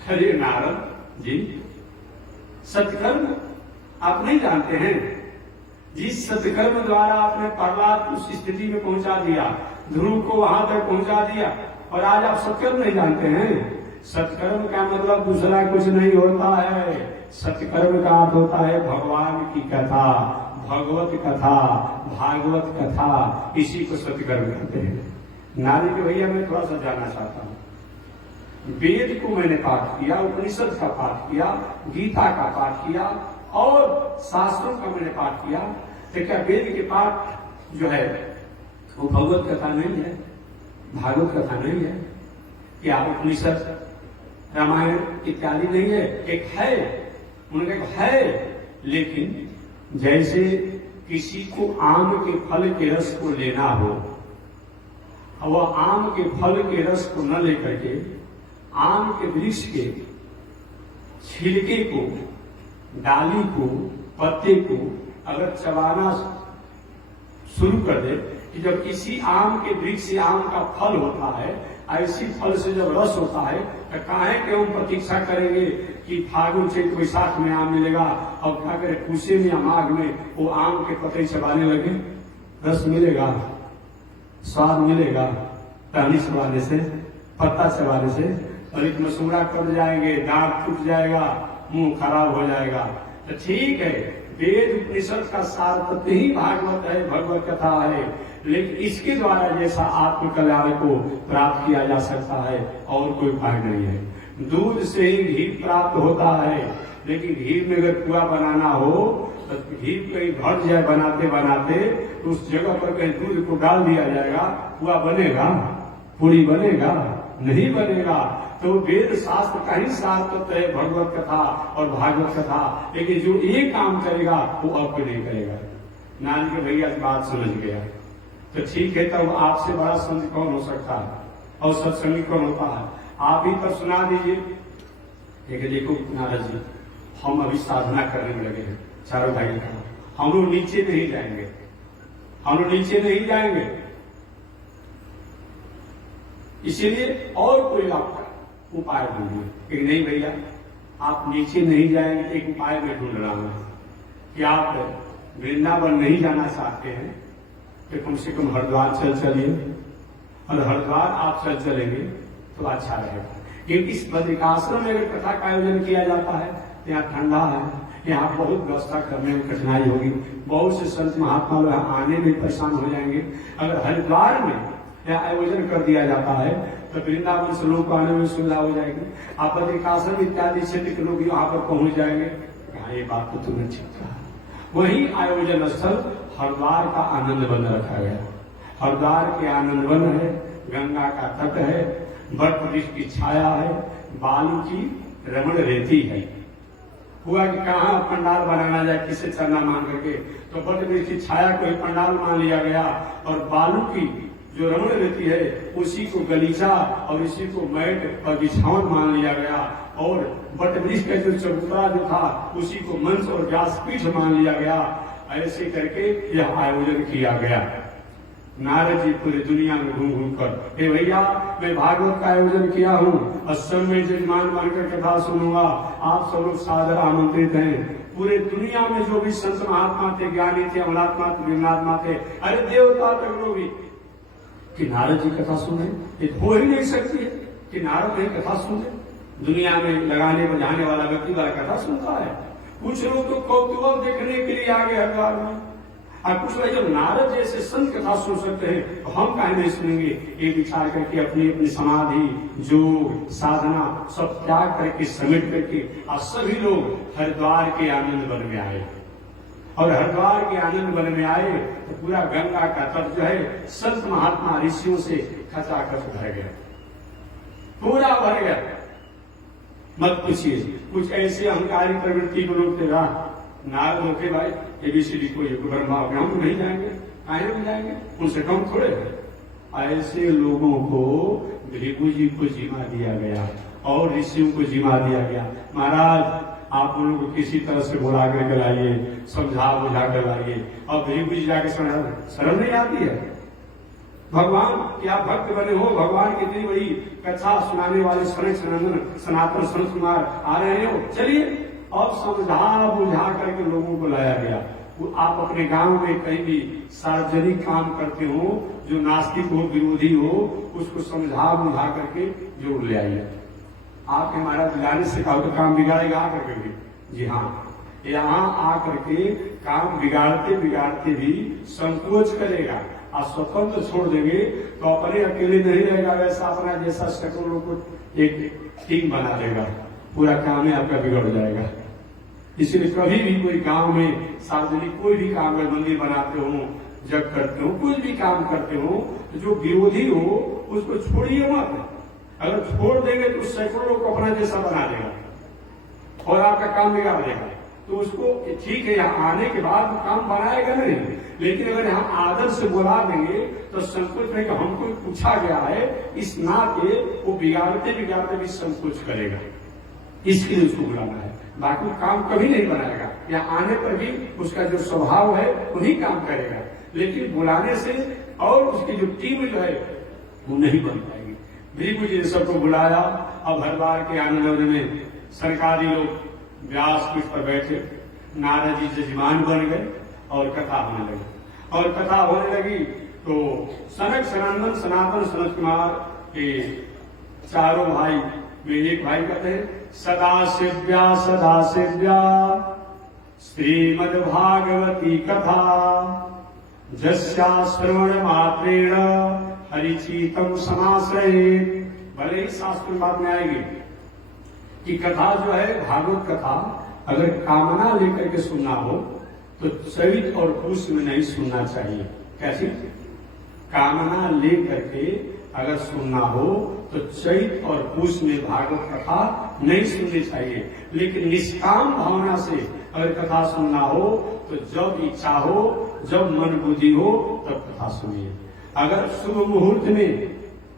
हरे नारद जी सत्कर्म आप नहीं जानते हैं? जिस सत्कर्म द्वारा आपने प्रहलाद को उस स्थिति में पहुंचा दिया, ध्रुव को वहां तक पहुंचा दिया, और आज आप सत्कर्म नहीं जानते हैं। सत्कर्म का मतलब दूसरा कुछ नहीं होता है। सत्कर्म का अर्थ होता है भगवान की कथा, भगवत कथा, भागवत कथा, इसी को सत्कर्म कहते हैं। नारी के भैया मैं थोड़ा सा जानना चाहता हूं, वेद को मैंने पाठ किया, उपनिषद का पाठ किया, गीता का पाठ किया, और शास्त्रों का मैंने पाठ किया, तो क्या वेद के पाठ जो है वो भगवत कथा नहीं है, भागवत कथा नहीं है? क्या उपनिषद रामायण इत्यादि नहीं है? एक है, उनका एक है, लेकिन जैसे किसी को आम के फल के रस को लेना हो, वह आम के फल के रस को न लेकर के आम के वृक्ष के छिलके को, डाली को, पत्ते को अगर चबाना शुरू कर दे कि जब इसी आम के वृक्ष से आम का फल होता है, ऐसी फल से जब रस होता है, तो काहे के हम प्रतीक्षा करेंगे कि फागुन चैत बैसाख में आम मिलेगा और क्या करे पूसे में या माघ में वो आम के पत्ते चबाने लगे, रस मिलेगा, स्वाद मिलेगा टहनी चबाने से, पत्ता चबाने से, और मसूड़ा कट जाएंगे, दांत टूट जाएगा, मुंह खराब हो जाएगा। तो ठीक है, वेद उपनिषद का सार तत्व ही भागवत है, भगवत कथा है, लेकिन इसके द्वारा जैसा आत्म कल्याण को प्राप्त किया जा सकता है और कोई उपाय नहीं है। दूध से ही घी प्राप्त होता है, लेकिन घी में अगर पुआ बनाना हो तो घी कहीं घट जाए बनाते बनाते तो उस जगह पर कहीं दूध को डाल दिया जाएगा, पुआ बनेगा, पूरी बनेगा, नहीं बनेगा। तो वेद शास्त्र का ही सार तत्व है भगवत कथा और भागवत कथा, लेकिन जो एक काम करेगा वो और कोई नहीं करेगा। नानी के भैया बात समझ गया तो ठीक है, तब आपसे बड़ा संत कौन हो सकता है और सत्संगी कौन होता है? आप ही तब सुना दीजिए। देखो नारद जी, हम अभी साधना करने में लगे हैं, चारों भाई का, हम लोग नीचे नहीं जाएंगे, हम लोग नीचे नहीं जाएंगे, इसीलिए और कोई आपका उपाय ढूंढिए। कि नहीं भैया आप नीचे नहीं जाएंगे, एक उपाय में ढूंढ रहा हूं कि आप वृंदावन नहीं जाना चाहते हैं तो कम से कम हरिद्वार चल चलिए, और हरिद्वार आप चल चलेंगे तो अच्छा रहेगा। क्योंकि इस बद्रिकाश्रम में अगर कथा का आयोजन किया जाता है, यहाँ ठंडा है, यहाँ बहुत व्यवस्था करने में कठिनाई होगी, बहुत से संत महात्मा लोग आने में परेशान हो जाएंगे। अगर हरिद्वार में यह आयोजन कर दिया जाता है तो वृंदावन से लोग आने में सुविधा हो जाएगी, आप बद्रिकाश्रम इत्यादि क्षेत्र के लोग यहाँ पर पहुंच जाएंगे। हाँ, ये बात तो तुमने ठीक कहा। वही आयोजन स्थल हरिद्वार का आनंद वन रखा गया। हरिद्वार के आनंद वन है, गंगा का तट है, वट वृक्ष की छाया है, बालू की रमण रेती है। हुआ कि कहाँ पंडाल बनाना जाए, किसे चरना मान करके, तो वट वृक्ष की छाया को ही पंडाल मान लिया गया, और बालू की जो रमण रेती है उसी को गलीचा और इसी को मैट और बिछावन मान लिया गया, और वट वृक्ष का जो चबूतरा जो था उसी को मंच और व्यासपीठ मान लिया गया। ऐसे करके यह आयोजन किया गया। नारद जी पूरी दुनिया में घूम घूम कर, हे भैया मैं भागवत का आयोजन किया हूँ, असम में जजमान बनकर कथा सुनूंगा, आप सब लोग सादर आमंत्रित हैं। पूरे दुनिया में जो भी संत महात्मा थे, ज्ञानी थे, अमलात्मा थे, विमलात्मा थे, अरे देवता तक लोग भी कि नारद जी कथा सुने, ये हो ही नहीं सकती है कि नारद नहीं कथा सुने। दुनिया में लगाने बजाने वाला व्यक्ति वाला कथा सुनता है। कुछ लोग तो कौतूहल देखने के लिए आ गए हरिद्वार में, और कुछ लोग जब नारद जैसे संत कथा सुन सकते हैं तो हम काहे नहीं सुनेंगे। ये विचार करके अपनी अपनी समाधि, योग, साधना सब त्याग करके समेट करके और सभी लोग हरिद्वार के आनंद वन में आए। और हरिद्वार के आनंद वन में आए तो पूरा गंगा का तट जो है संत महात्मा ऋषियों से खचाखच भर गया, पूरा भर गया। मत पूछिए, कुछ ऐसे अहंकारी प्रवृत्ति को लोग थे, नारद होके भाई एबीसीडी को ब्रह्मा हम नहीं जाएंगे, काहे नहीं जाएंगे, उनसे कम थोड़े है। ऐसे लोगों को भृगु जी को जिम्मा दिया गया और ऋषियों को जिम्मा दिया गया, महाराज आप लोगों को किसी तरह से बुला कर लाइए, समझा बुझा कर लाइए। और भृगु जी जाके शर्म नहीं आती है? भगवान क्या भक्त बने हो, भगवान की इतनी बड़ी कथा सुनाने वाले सनातन संत कुमार आ रहे हो, चलिए। और समझा बुझा करके लोगों को लाया गया। आप अपने गांव में कहीं भी सार्वजनिक काम करते हो, जो नास्तिक हो, विरोधी हो, उसको समझा बुझा करके जोड़ ले आइए। आप हमारा बिगाड़ने से कहो तो काम बिगाड़ेगा आकर के? जी हाँ, यहाँ आकर के काम बिगाड़ते बिगाड़ते भी संकोच करेगा, और स्वतंत्र छोड़ देंगे तो अपने अकेले नहीं रहेगा, वैसा अपना जैसा सैकड़ों को एक टीम बना देगा, पूरा काम ही आपका बिगड़ जाएगा। इसलिए कभी भी कोई गांव में सार्वजनिक कोई भी काम में मंदिर बनाते हो, जग करते हो, कुछ भी काम करते हो, तो जो विरोधी हो उसको छोड़िए मत। अगर छोड़ देंगे तो सैकड़ों को अपना जैसा बना देगा और आपका काम बिगाड़ देगा। तो उसको ठीक है, यहाँ आने के बाद काम बनाएगा नहीं, लेकिन अगर यहाँ आदर से बुला देंगे तो संकोच में हमको पूछा गया है, इस नाते वो बिगाड़ते बिगाड़ते भी संकोच करेगा, इसके लिए उसको बुलाना है। बाकी काम कभी नहीं बनाएगा, यहाँ आने पर भी उसका जो स्वभाव है वही काम करेगा। लेकिन बुलाने से और उसकी जो टीम जो है वो नहीं बन पाएगी। भृगु जी ने सबको बुलाया। अब हरिद्वार के आनंद में सरकारी लोग व्यास पीठ पर बैठे, नारद जी जजमान बन गए और कथा होने लगी। और कथा होने लगी तो सनक सनंदन सनातन सनत कुमार के चारों भाई वे एक भाई कहते हैं सदा शिव्या श्रीमद् भागवती कथा जस्या श्रवण मात्रेण हरिचीतम समाश्रये। भले ही शास्त्र बात में आएगी कि कथा जो है भागवत कथा अगर कामना लेकर के सुनना हो तो चैत और पूष में नहीं सुनना चाहिए। कैसी कामना लेकर के अगर सुनना हो तो चैत और पूष में भागवत कथा नहीं सुननी चाहिए। लेकिन निष्काम भावना से अगर कथा सुनना हो तो जब इच्छा हो, जब मन बुद्धि हो तब कथा सुनिए। अगर शुभ मुहूर्त में,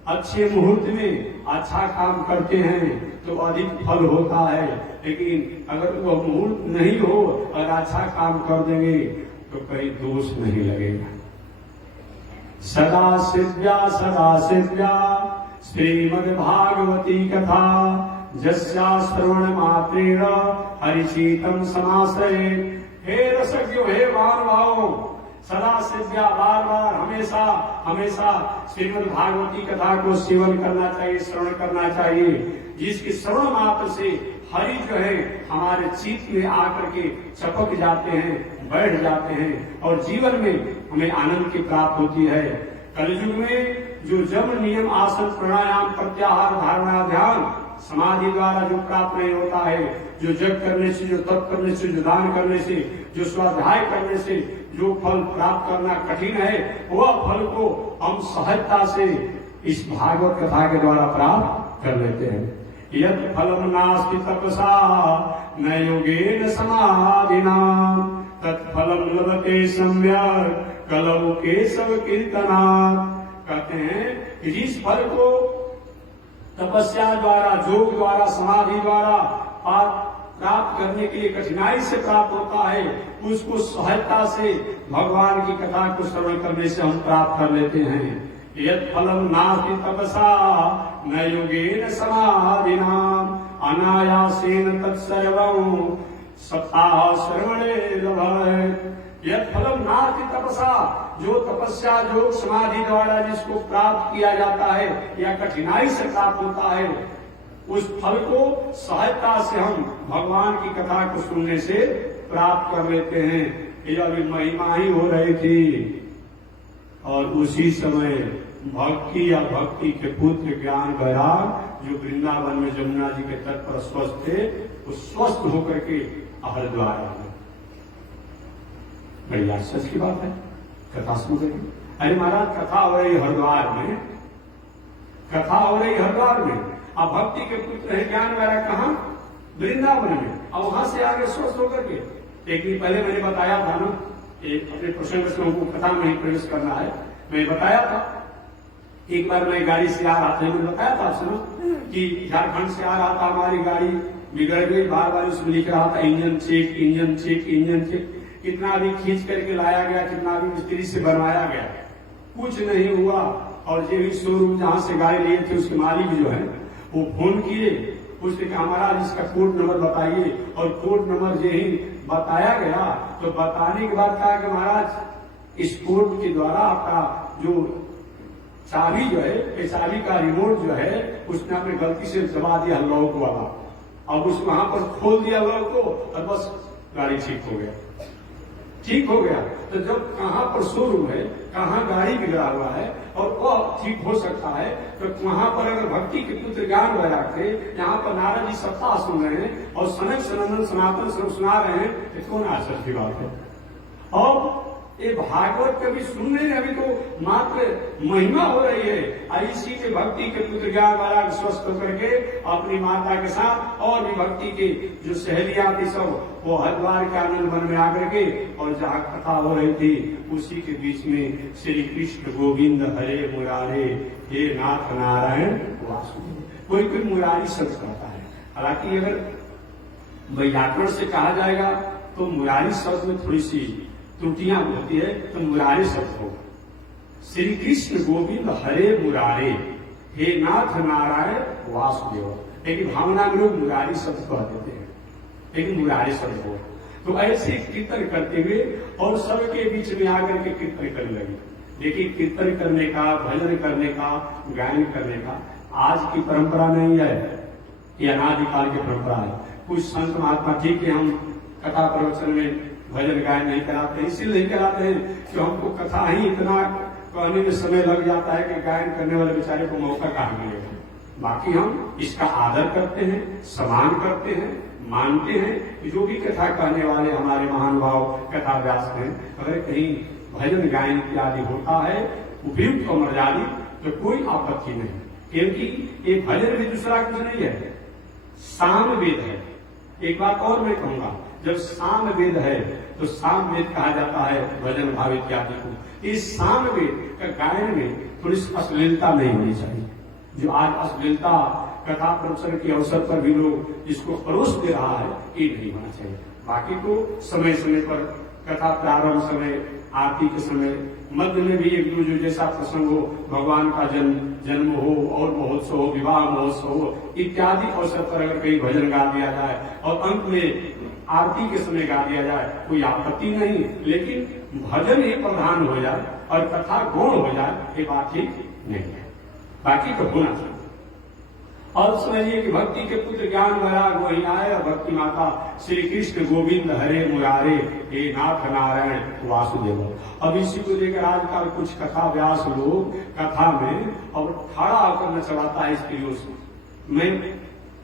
अच्छे मुहूर्त में अच्छा काम करते हैं तो अधिक फल होता है। लेकिन अगर वह मुहूर्त नहीं हो और अच्छा काम कर देंगे तो कहीं दोष नहीं लगेगा। सदा शिव्या श्रीमद् भागवती कथा जस्या श्रवण मात्रेण हरिचीतम समाश्रये। हे रसज्ञो, हे महानुभावों, सदा शिव्या बार बार हमेशा हमेशा श्रीमद् भागवती कथा को सेवन करना चाहिए, श्रवण करना चाहिए, जिसके श्रवण मात्र से हरि जो है हमारे चित्त में आकर के चपक जाते हैं, बैठ जाते हैं और जीवन में हमें आनंद की प्राप्त होती है। कलयुग में जो जम नियम आसन प्राणायाम प्रत्याहार धारणा ध्यान समाधि द्वारा जो प्राप्त नहीं होता है, जो जग करने से, जो तप करने से, जो दान करने से, जो स्वाध्याय करने से जो फल प्राप्त करना कठिन है, वह फल को हम सहजता से इस भागवत कथा के द्वारा प्राप्त कर लेते हैं। यत् फलम नास्ति तपसा न योगेन समाधिना तत्फलम लभते सम्यक् कलौ केशव कीर्तनात्। कहते हैं कि जिस फल को तपस्या द्वारा, योग द्वारा, समाधि द्वारा प्राप्त करने के लिए कठिनाई से प्राप्त होता है, उसको सहजता से भगवान की कथा को श्रवण करने से हम प्राप्त कर लेते हैं। यत् फलम नास्ति तपसा न योगेन समाधिना अनायासेन तत्सर्वं सप्ताह श्रवणे लभते। यत् फलम नास्ति तपसा, जो तपस्या योग समाधि द्वारा जिसको प्राप्त किया जाता है या कठिनाई से प्राप्त होता है, उस फल को सहजता से हम भगवान की कथा को सुनने से प्राप्त कर लेते हैं। ये अभी महिमा ही हो रही थी और उसी समय भक्ति या भक्ति के पुत्र ज्ञान वैराग जो वृंदावन में जमुना जी के तट पर स्वस्थ थे, वो स्वस्थ होकर के हरिद्वार आ गए। बड़ी आश्चर्य की बात है। कथा सुन रही, अरे महाराज कथा हो रही हरिद्वार में, कथा हो रही हरिद्वार में, अब भक्ति के पुत्र है ज्ञान वैराग कहाँ? वृंदावन में। अब वहां से आगे स्वस्थ होकर के, एक दिन पहले मैंने बताया था ना, अपने प्रसंग से हमको कथा में ही प्रवेश करना है, मैं बताया था। एक बार मैं गाड़ी से आ रहा था, मैंने बताया था सुनो कि झारखंड से आ रहा था, हमारी गाड़ी बिगड़ गई, बार बार उसमें लिख रहा था engine check, engine check, engine check. कितना भी खींच करके लाया गया, कितना भी मिस्त्री से बनवाया गया, कुछ नहीं हुआ। और जो शोरूम जहां से गाड़ी लिए थे उसके मालिक जो है वो फोन किए, उसने कहा महाराज इसका कोड नंबर बताइए, और कोड नंबर जो ही बताया गया तो बताने के बाद कहा कि महाराज इस कोड के द्वारा आपका जो चाबी जो है, चाबी का रिमोट जो है उसने आपने गलती से दबा दिया लॉक वाला, अब उसको वहां पर खोल दिया लॉक को और बस गाड़ी ठीक हो गया, ठीक हो गया। तो जब कहाँ पर शोरूम है, कहाँ गाड़ी बिगड़ा हुआ है और वह ठीक हो सकता है, तो वहां पर अगर भक्ति के पुत्र ज्ञान वैराग थे, यहाँ पर नारद जी सप्ताह सुन रहे हैं और सनक सनंदन सनातन सब सुना रहे हैं, तो कौन आश्चर्य की बात है। और ये भागवत कभी सुनने में अभी तो मात्र महिमा हो रही है। इसी के भक्ति के पुत्र ज्ञान वैराग स्वस्थ होकर के अपनी माता के साथ और भी भक्ति के जो सहेलियां थी सब वो हरिद्वार के आनंद वन में आकर के, और जहाँ कथा हो रही थी उसी के बीच में श्री कृष्ण गोविंद हरे मुरारे हे नाथ नारायण वासुदेव। कोई कोई मुरारी शब्द कहता है, हालांकि अगर व्याकरण से कहा जाएगा तो मुरारी शब्द में थोड़ी सी त्रुटियां होती है, तो मुरारी शब्द होगा। श्री कृष्ण गोविंद हरे मुरारे, हे नाथ नारायण वासुदेव। लेकिन भावना में लोग मुरारी शब्द कह देते हैं, लेकिन मुरारी शब्द हो। तो ऐसे कीर्तन करते हुए और सबके बीच में आकर के कीर्तन करने लगे। लेकिन कीर्तन करने का, भजन करने का, गायन करने का आज की परंपरा नहीं है, ये अनादिकाल की परंपरा है। कुछ संत महात्मा ठीक है, हम कथा प्रवचन में भजन गायन नहीं कराते, इसीलिए नहीं कराते हैं कि हमको कथा ही इतना कहने में समय लग जाता है कि गायन करने वाले बेचारे को मौका कहाँ मिलेगा। बाकी हम इसका आदर करते हैं, सम्मान करते हैं, मानते हैं कि जो भी कथा कहने वाले हमारे महानुभाव कथा व्यास हैं, अगर कहीं भजन गायन इत्यादि होता है उपयुक्त और मर्यादित, तो कोई आपत्ति नहीं, क्योंकि ये भजन भी दूसरा कुछ नहीं है, साम वेद है। एक बात और मैं कहूंगा, जब साम वेद है तो साम वेद कहा जाता है भजन भाव इत्यादि को। इस साम वेद का गायन में थोड़ी अश्लीलता नहीं होनी चाहिए। जो आज अश्लीलता कथा प्रवचन के अवसर पर भी लोग इसको परोस दे रहा है, ये नहीं होना चाहिए। बाकी तो समय समय पर कथा प्रारंभ समय, आरती के समय, मध्य में भी एक दूसरे जैसा प्रसंग हो, भगवान का जन्म हो और महोत्सव हो, विवाह महोत्सव हो इत्यादि अवसर पर अगर कहीं भजन गा दिया जाए और अंत में आरती के समय गा दिया जाए, कोई आपत्ति नहीं। लेकिन भजन ही प्रधान हो जाए और कथा गौण हो जाए, ये बात ठीक नहीं है। बाकी तो होना चाहिए। और समझिए कि भक्ति के पुत्र ज्ञान वैराग वही आए और भक्ति माता श्री कृष्ण गोविंद हरे मुरारे, हे नाथ नारायण वासुदेव। अब इसी को लेकर आजकल कुछ कथा व्यास लोग कथा में और खड़ा होकर नचवाता है स्त्रियों से। मैं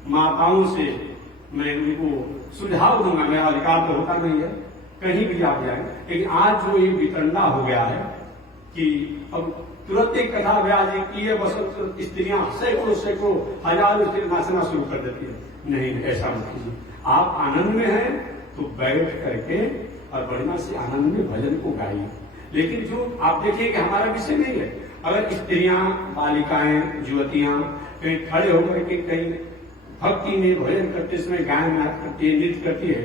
माताओं से मैं उनको सुझाव दूंगा, मेरा अधिकार तो होता नहीं है, कहीं भी आप जाए, लेकिन आज जो ये वितंडा हो गया है कि अब तुरंत एक कथा व्यास की है, बस स्त्रियां सैकड़ों हजारों स्त्री नाचना शुरू कर देती है। नहीं, ऐसा मत कीजिए। आप आनंद में हैं तो बैठ करके और बढ़िया से आनंद में भजन को गाइए। लेकिन जो आप देखिए कि हमारा विषय नहीं है, अगर स्त्रियां, बालिकाएं, युवतियां कहीं खड़े होकर के कहीं भक्ति में भजन करते समय गायन करती है, नृत्य करती है,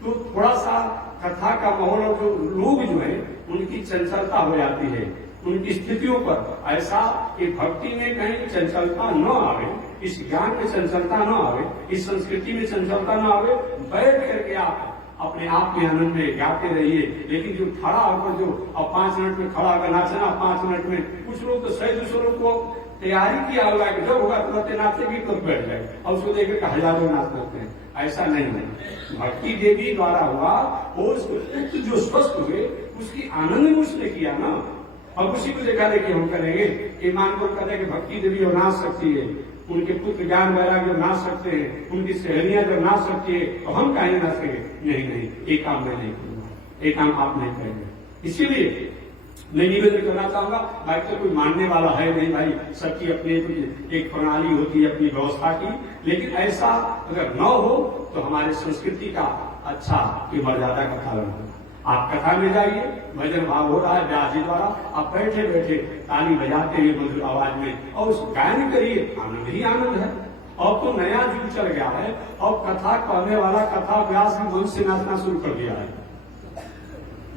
तो थोड़ा सा कथा का माहौल और जो लोग जो है उनकी चंचलता हो जाती है उनकी स्थितियों पर। ऐसा कि भक्ति में कहीं चंचलता न आवे, इस ज्ञान में चंचलता न आवे, इस संस्कृति में चंचलता न आवे, बैठ करके आप अपने आप में आनंद में गाते रहिए। लेकिन जो खड़ा होकर जो अब 5 मिनट में खड़ा होकर नाचना, 5 मिनट में, कुछ लोग तो 100-200 लोग को तैयारी किया हुआ है कि जब होगा तुरंत नाचेगी तो बैठ जाए और उसको देख कर हजारों नाच करते हैं। ऐसा नहीं है। भक्ति देवी द्वारा हुआ और जो स्वस्थ हुए उसकी आनंद में उसने किया ना, अब उसी को देखा देखिए हम करेंगे। ईमान को कहते हैं कि भक्ति देवी और नाच सकती है, उनके पुत्र ज्ञान वैराग जब नाच सकते हैं, उनकी सहेलियां जब नाच सकती है, तो हम काहे नाचेंगे? नहीं, एक काम मैं नहीं करूंगा, एक काम आप नहीं करेंगे। इसीलिए मैं निवेदन करना चाहूंगा, भाई तो कोई मानने वाला है नहीं भाई, सबकी अपनी एक प्रणाली होती है अपनी व्यवस्था की। लेकिन ऐसा अगर न हो तो हमारे संस्कृति का अच्छा की मर्यादा का पालन होगा। आप कथा में जाइए, भजन भाव हो रहा है व्यास जी द्वारा, आप बैठे बैठे ताली बजाते हुए मधुर आवाज में और उस गायन करिए, आनंद ही आनंद है। और तो नया युग चल गया है और कथा कहने वाला कथा व्यास भी मन से नाचना शुरू कर दिया है।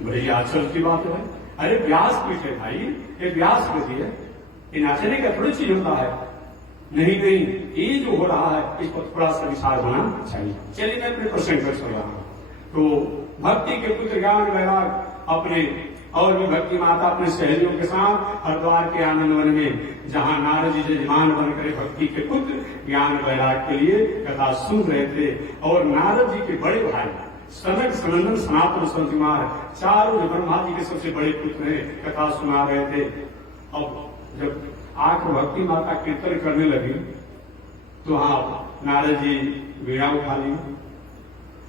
बड़ी आश्चर्य की बात है। अरे व्यास पीछे भाई, ये व्यास के लिए ये नाचने का थोड़ी चीज होता है। नहीं, ये जो हो रहा है इस पर थोड़ा सा विचार होना चाहिए। चलिए मैं अपने प्रसंग पर चल रहा हूं। तो भक्ति के पुत्र ज्ञान वैराग अपने और भी भक्ति माता अपने सहेलियों के साथ हरिद्वार के आनंद वन में, जहां नारद जी यजमान बनकर भक्ति के पुत्र ज्ञान वैराग के लिए कथा सुन रहे थे। और नारद जी के बड़े भाई सनक सनंदन सनातन संत कुमार, चारों जो ब्रह्मा जी के सबसे बड़े पुत्र हैं, कथा सुना रहे थे। अब जब आकर भक्ति माता कीर्तन करने लगी तो हाँ नारद जी वीणा उठा ली।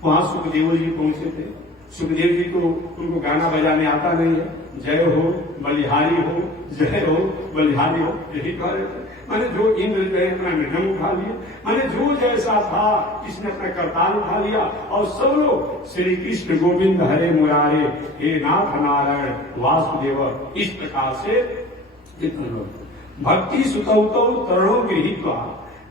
वहां सुखदेव जी पहुंचे थे। सुखदेव जी को उनको गाना बजाने आता नहीं है। जय हो बलिहारी हो, जय हो बलिहारी हो, यही कह रहे थे। मैंने जो इंद्र ने अपना मृदंग उठा लिया, मैंने जो जैसा था इसने अपना करताल उठा लिया और सब लोग श्री कृष्ण गोविंद हरे मुरारे, हे नाथ नारायण वासुदेव, इस प्रकार से भक्ति सुतौतौ तरणो गृहीत्वा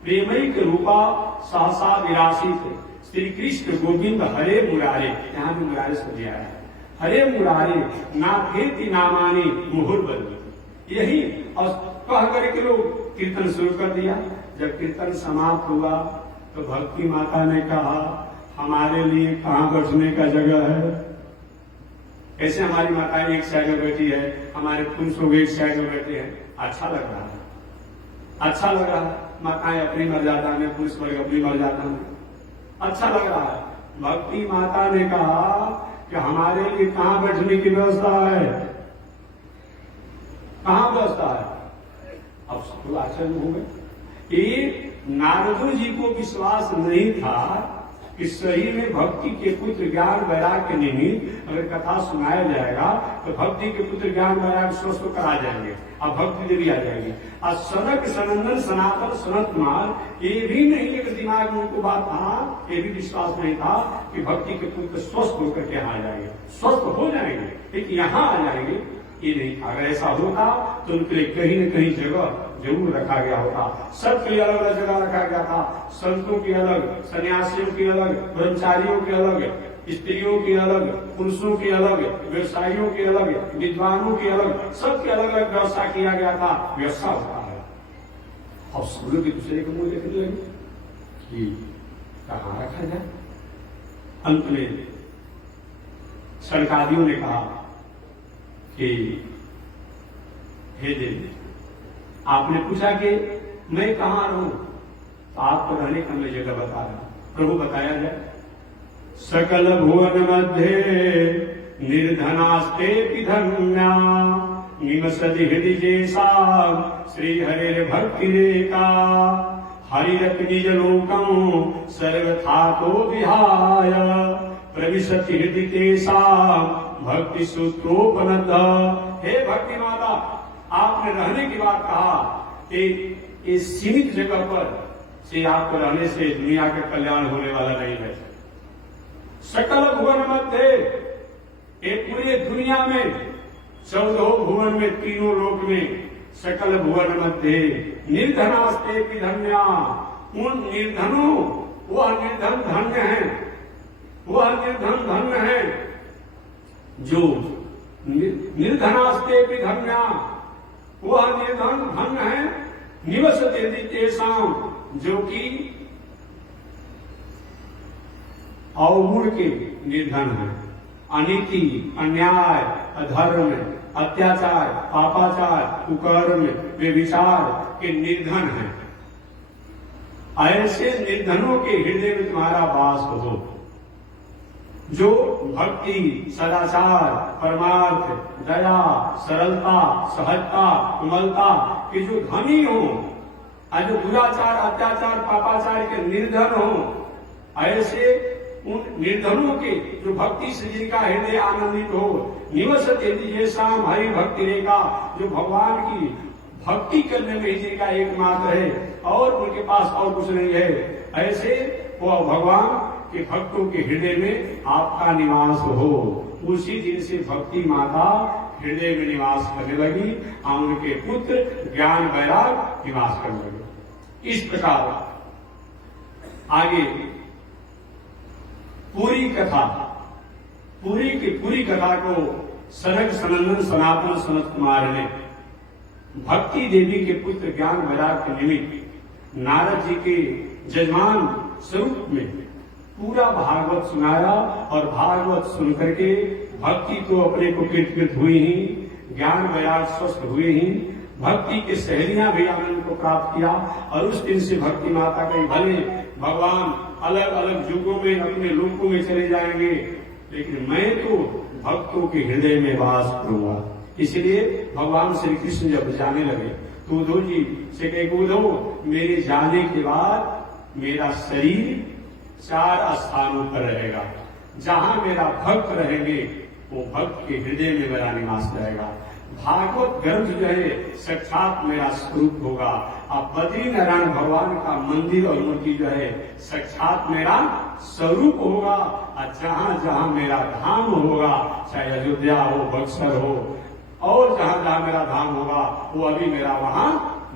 प्रेमैक रूपा सहसा विरासित श्री कृष्ण गोविंद हरे मुरारे। यहाँ भी मुरारे से दिया है, हरे मुरारे नाथेति नामानि मुहुर्बंदी। यही और कह करके लोग कीर्तन शुरू कर दिया। जब कीर्तन समाप्त हुआ तो भक्ति माता ने कहा, हमारे लिए कहाँ बैठने का जगह है? ऐसे हमारी माताएं एक साइड में बैठी है, हमारे पुरुष लोग एक साइड में बैठे हैं। अच्छा लग रहा है, अच्छा लग रहा है। माताएं अपनी मर्यादा में, पुरुष वर्ग अपनी मर्यादा में, अच्छा लग रहा है। भक्ति माता ने कहा कि हमारे लिए कहाँ बैठने की व्यवस्था है? कहाँ व्यवस्था है? अब सब आश्चर्य हो गए। एक नारद जी को विश्वास नहीं था कि सही में भक्ति के पुत्र ज्ञान वैराग्य के निमित्त अगर कथा सुनाया जाएगा तो भक्ति के पुत्र ज्ञान वैराग्य स्वस्थ होकर आ जाएंगे, अब भक्ति देवी आ जाएगी। और सनक सनंदन सनातन सनत कुमार ये भी नहीं, लेकिन दिमाग में उनको बात था, ये भी विश्वास नहीं था कि भक्ति के पुत्र स्वस्थ होकर के आ जाएंगे, स्वस्थ हो जाएंगे, लेकिन यहाँ आ जाएंगे ये नहीं था। अगर ऐसा होता तो उनके लिए कहीं न कहीं जगह जरूर रखा गया होता। सबके लिए अलग अलग जगह रखा गया था, संतों की अलग, सन्यासियों की अलग, ब्रह्मचारियों की अलग, स्त्रियों की अलग, पुरुषों की अलग, व्यवसायियों की अलग, विद्वानों की अलग, सबकी अलग अलग व्यवस्था किया गया था। व्यवस्था होता है। अब सब लोग एक दूसरे को मुंह देखने लगे कि कहाँ रखा जाए। अंत में सरकारियों ने कहा कि हे देवी, आपने पूछा कि मैं कहाँ रहूं, तो आपको रहने का मैं जगह बता रहा हूं। प्रभु बताया जाए, सकल भुवन मध्य निर्धनास्ते धन्या निवसति हृदय जैसा श्री हरे भक्ति रेखा हरिरत निज लोकम सर्वथा तो विहाय प्रविशति हृदय तेसा भक्ति सूत्रोपनद। हे भक्ति माता, आपने रहने की बात कहा, एक सीमित जगह पर से आपको रहने से दुनिया का कल्याण होने वाला नहीं है। सकल भुवन मध्य, एक पूरे दुनिया में 14 भुवन में, तीनों लोक में, सकल भुवन मध्य निर्धनास्ते की धन्या, उन निर्धनों, वह निर्धन धन्य है, वह निर्धन धन्य है जो निर्धनास्ते की धन्या, वह निर्धन धन्य है निवसते तेषाम, जो कि अवगुण के निर्धन है, अनीति, अन्याय, अधर्म, अत्याचार, पापाचार, कुकर्म, व्यभिचार के निर्धन है। ऐसे निर्धनों के हृदय में तुम्हारा वास हो, जो भक्ति, सदाचार, परमार्थ, दया, सरलता, सहजता, कोमलता के जो धनी हो, और जो दुराचार, अत्याचार, पापाचार के निर्धन हो, ऐसे उन निर्धनों के जो भक्ति से जिनका हृदय आनंदित हो, निवसते जैसा हरि भक्ति रेखा, जो भगवान की भक्ति करने में ही जिनका एकमात्र है और उनके पास और कुछ नहीं है, ऐसे वह भगवान के भक्तों के हृदय में आपका निवास हो। उसी दिन से भक्ति माता हृदय में निवास करने लगी और उनके पुत्र ज्ञान वैराग निवास करने लगे। इस प्रकार आगे पूरी कथा को सनक सनंदन सनातन सनत कुमार ने भक्ति देवी के पुत्र ज्ञान वैराग के निमित्त नारद जी के जजमान स्वरूप में पूरा भागवत सुनाया और भागवत सुनकर के भक्ति को अपने को कृतकृत हुई ही, ज्ञान वैराग स्वस्थ हुए ही, भक्ति के सहेलियां भी आनंद को प्राप्त किया। और उस दिन से भक्ति माता के भले भगवान अलग अलग युगों में अपने लोकों में चले जाएंगे, लेकिन मैं तो भक्तों के हृदय में वास करूंगा। इसलिए भगवान श्री कृष्ण जब जाने लगे तो उद्धव जी से कहे, उद्धव मेरे जाने के बाद मेरा शरीर 4 स्थानों पर रहेगा, जहां मेरा भक्त रहेंगे वो भक्त के हृदय में मेरा निवास रहेगा। भागवत ग्रंथ जो है साक्षात मेरा स्वरूप होगा। अब बद्री नारायण भगवान का मंदिर और मूर्ति जो है साक्षात मेरा स्वरूप होगा। और जहां जहां मेरा धाम होगा, चाहे अयोध्या हो, बक्सर हो, और जहां जहां मेरा धाम होगा वो अभी मेरा वहां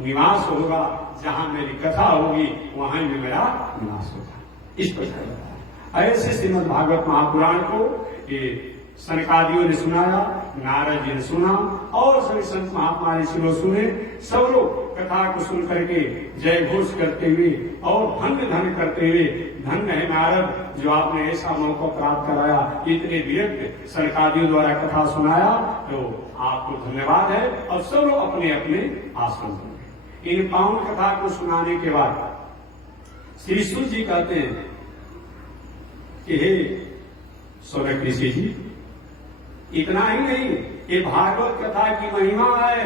निवास होगा। जहां मेरी कथा होगी वहां भी मेरा निवास होगा। इस प्रकार ऐसे श्रीमद् भागवत महापुराण को ये सनकादियों ने सुनाया। नारद जी ने सुना और सभी संत महात्मा ऋषि सुने। सब लोग कथा को सुन करके जय घोष करते हुए और धन्य धन्य करते हुए, धन्य है नारद जो आपने ऐसा मौका प्राप्त कराया, इतने विरक्त सनकादियों द्वारा कथा सुनाया, तो आपको धन्यवाद है। और सब लोग अपने अपने आसन पर। इन पावन कथा को सुनाने के बाद श्री सूत जी कहते हैं कि हे सौनक ऋषि जी, इतना ही नहीं, ये भागवत कथा की महिमा है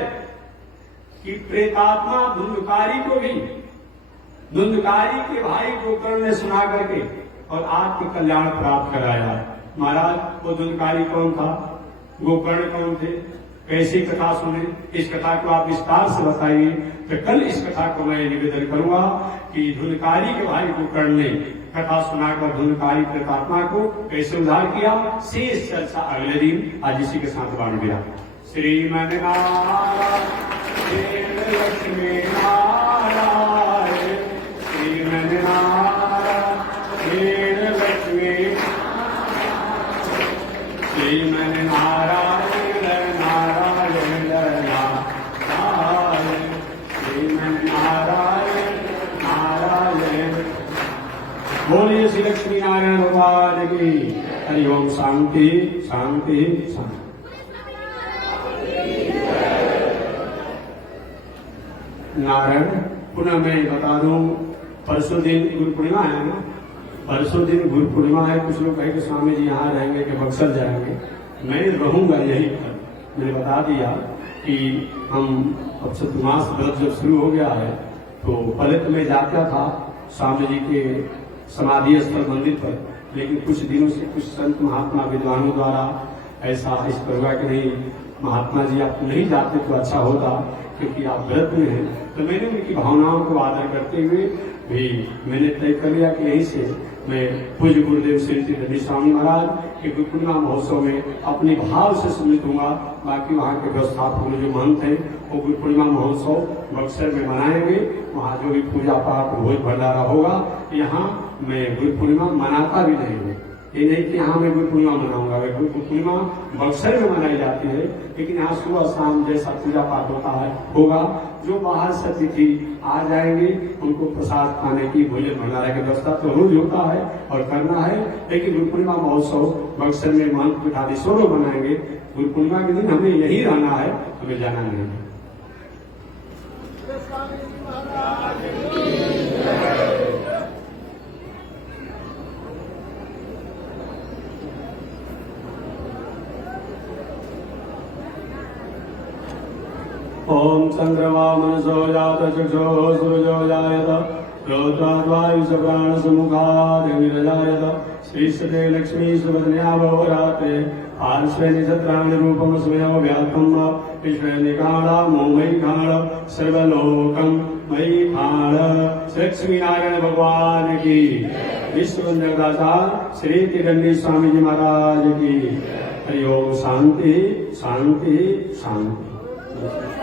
कि प्रेतात्मा धुंधकारी को भी, धुंधकारी के भाई गोकर्ण ने सुना करके और आत्म कल्याण प्राप्त कराया। महाराज, वो धुंधकारी कौन था, गोकर्ण कौन थे, कैसी कथा सुने, इस कथा को आप विस्तार से बताइए। तो कल इस कथा को मैं निवेदन करूंगा कि धुंधकारी के भाई गोकर्ण ने कथा सुनाकर धुंधकारी प्रेतात्मा को कैसे उद्धार किया, शेष चर्चा अगले दिन आज इसी के साथ बांध दिया। श्रीमन नारायण लक्ष्मी नारायण, श्रीमन नारायण लक्ष्मी, श्रीमन नारायण नारायण नारायण, श्रीमन नारायण नारायण। बोलिए श्री लक्ष्मी नारायण भगवान की। हरि ओम। शांति शांति शांति। नारायण, पुनः मैं बता दूं, परसों दिन गुरु पूर्णिमा है ना, परसों दिन गुरु पूर्णिमा है। कुछ लोग कहे कि स्वामी जी यहाँ रहेंगे कि बक्सर जाएंगे, मैं रहूंगा यहीं पर। मैंने बता दिया कि हम अब चतुर्मास व्रत जब शुरू हो गया है, तो पहले तो मैं जाता था स्वामी जी के समाधि स्थल मंदिर पर, लेकिन कुछ दिनों से कुछ संत महात्मा विद्वानों द्वारा ऐसा इस पर हुआ कि नहीं महात्मा जी आप नहीं जाते तो अच्छा होता, क्योंकि आप व्रत में हैं। तो मैंने उनकी भावनाओं को आदर करते हुए भी मैंने तय कर लिया कि यहीं से मैं पूज्य गुरुदेव श्री दंडी स्वामी महाराज के गुरु पूर्णिमा महोत्सव में अपने भाव से सम्मिलित होऊंगा। बाकी वहाँ के व्यवस्थापक जो महंत हैं वो गुरु पूर्णिमा महोत्सव बक्सर में मनाएंगे। वहाँ जो भी पूजा पाठ भोज भंडारा होगा, यहाँ मैं गुरु पूर्णिमा मनाता भी नहीं हूँ। ये नहीं कि यहाँ मैं गुरु पूर्णिमा मनाऊंगा, गुरु पूर्णिमा बक्सर में मनाई जाती है, लेकिन यहाँ सुबह शाम जैसा पूजा पाठ होता है होगा। जो बाहर से अतिथि आ जाएंगे उनको प्रसाद खाने की भोजन भंडारा की व्यवस्था तो रोज होता है और करना है, लेकिन गुरु पूर्णिमा महोत्सव बक्सर में महंत पीठाधीश्वर मनाएंगे। गुरु पूर्णिमा के दिन हमें यही रहना है, हमें जाना नहीं है। ओम चंद्रमा मनसो जात चक्षो सूर्यो जायत, रोद्वायुष प्राण समुखाद विरजायत, श्रीष्ठते लक्ष्मी सुभद्रया भवराते, पार्श्वे निषत्राणि रूपम स्वयं व्याप्तम, विश्वे निकाला मोमयी खाण, सर्वलोकम मयी खाण। लक्ष्मी नारायण भगवान की, विश्व जगदाचार्य श्री दंडी स्वामी जी महाराज की। हरि ओम। शांति शांति शांति।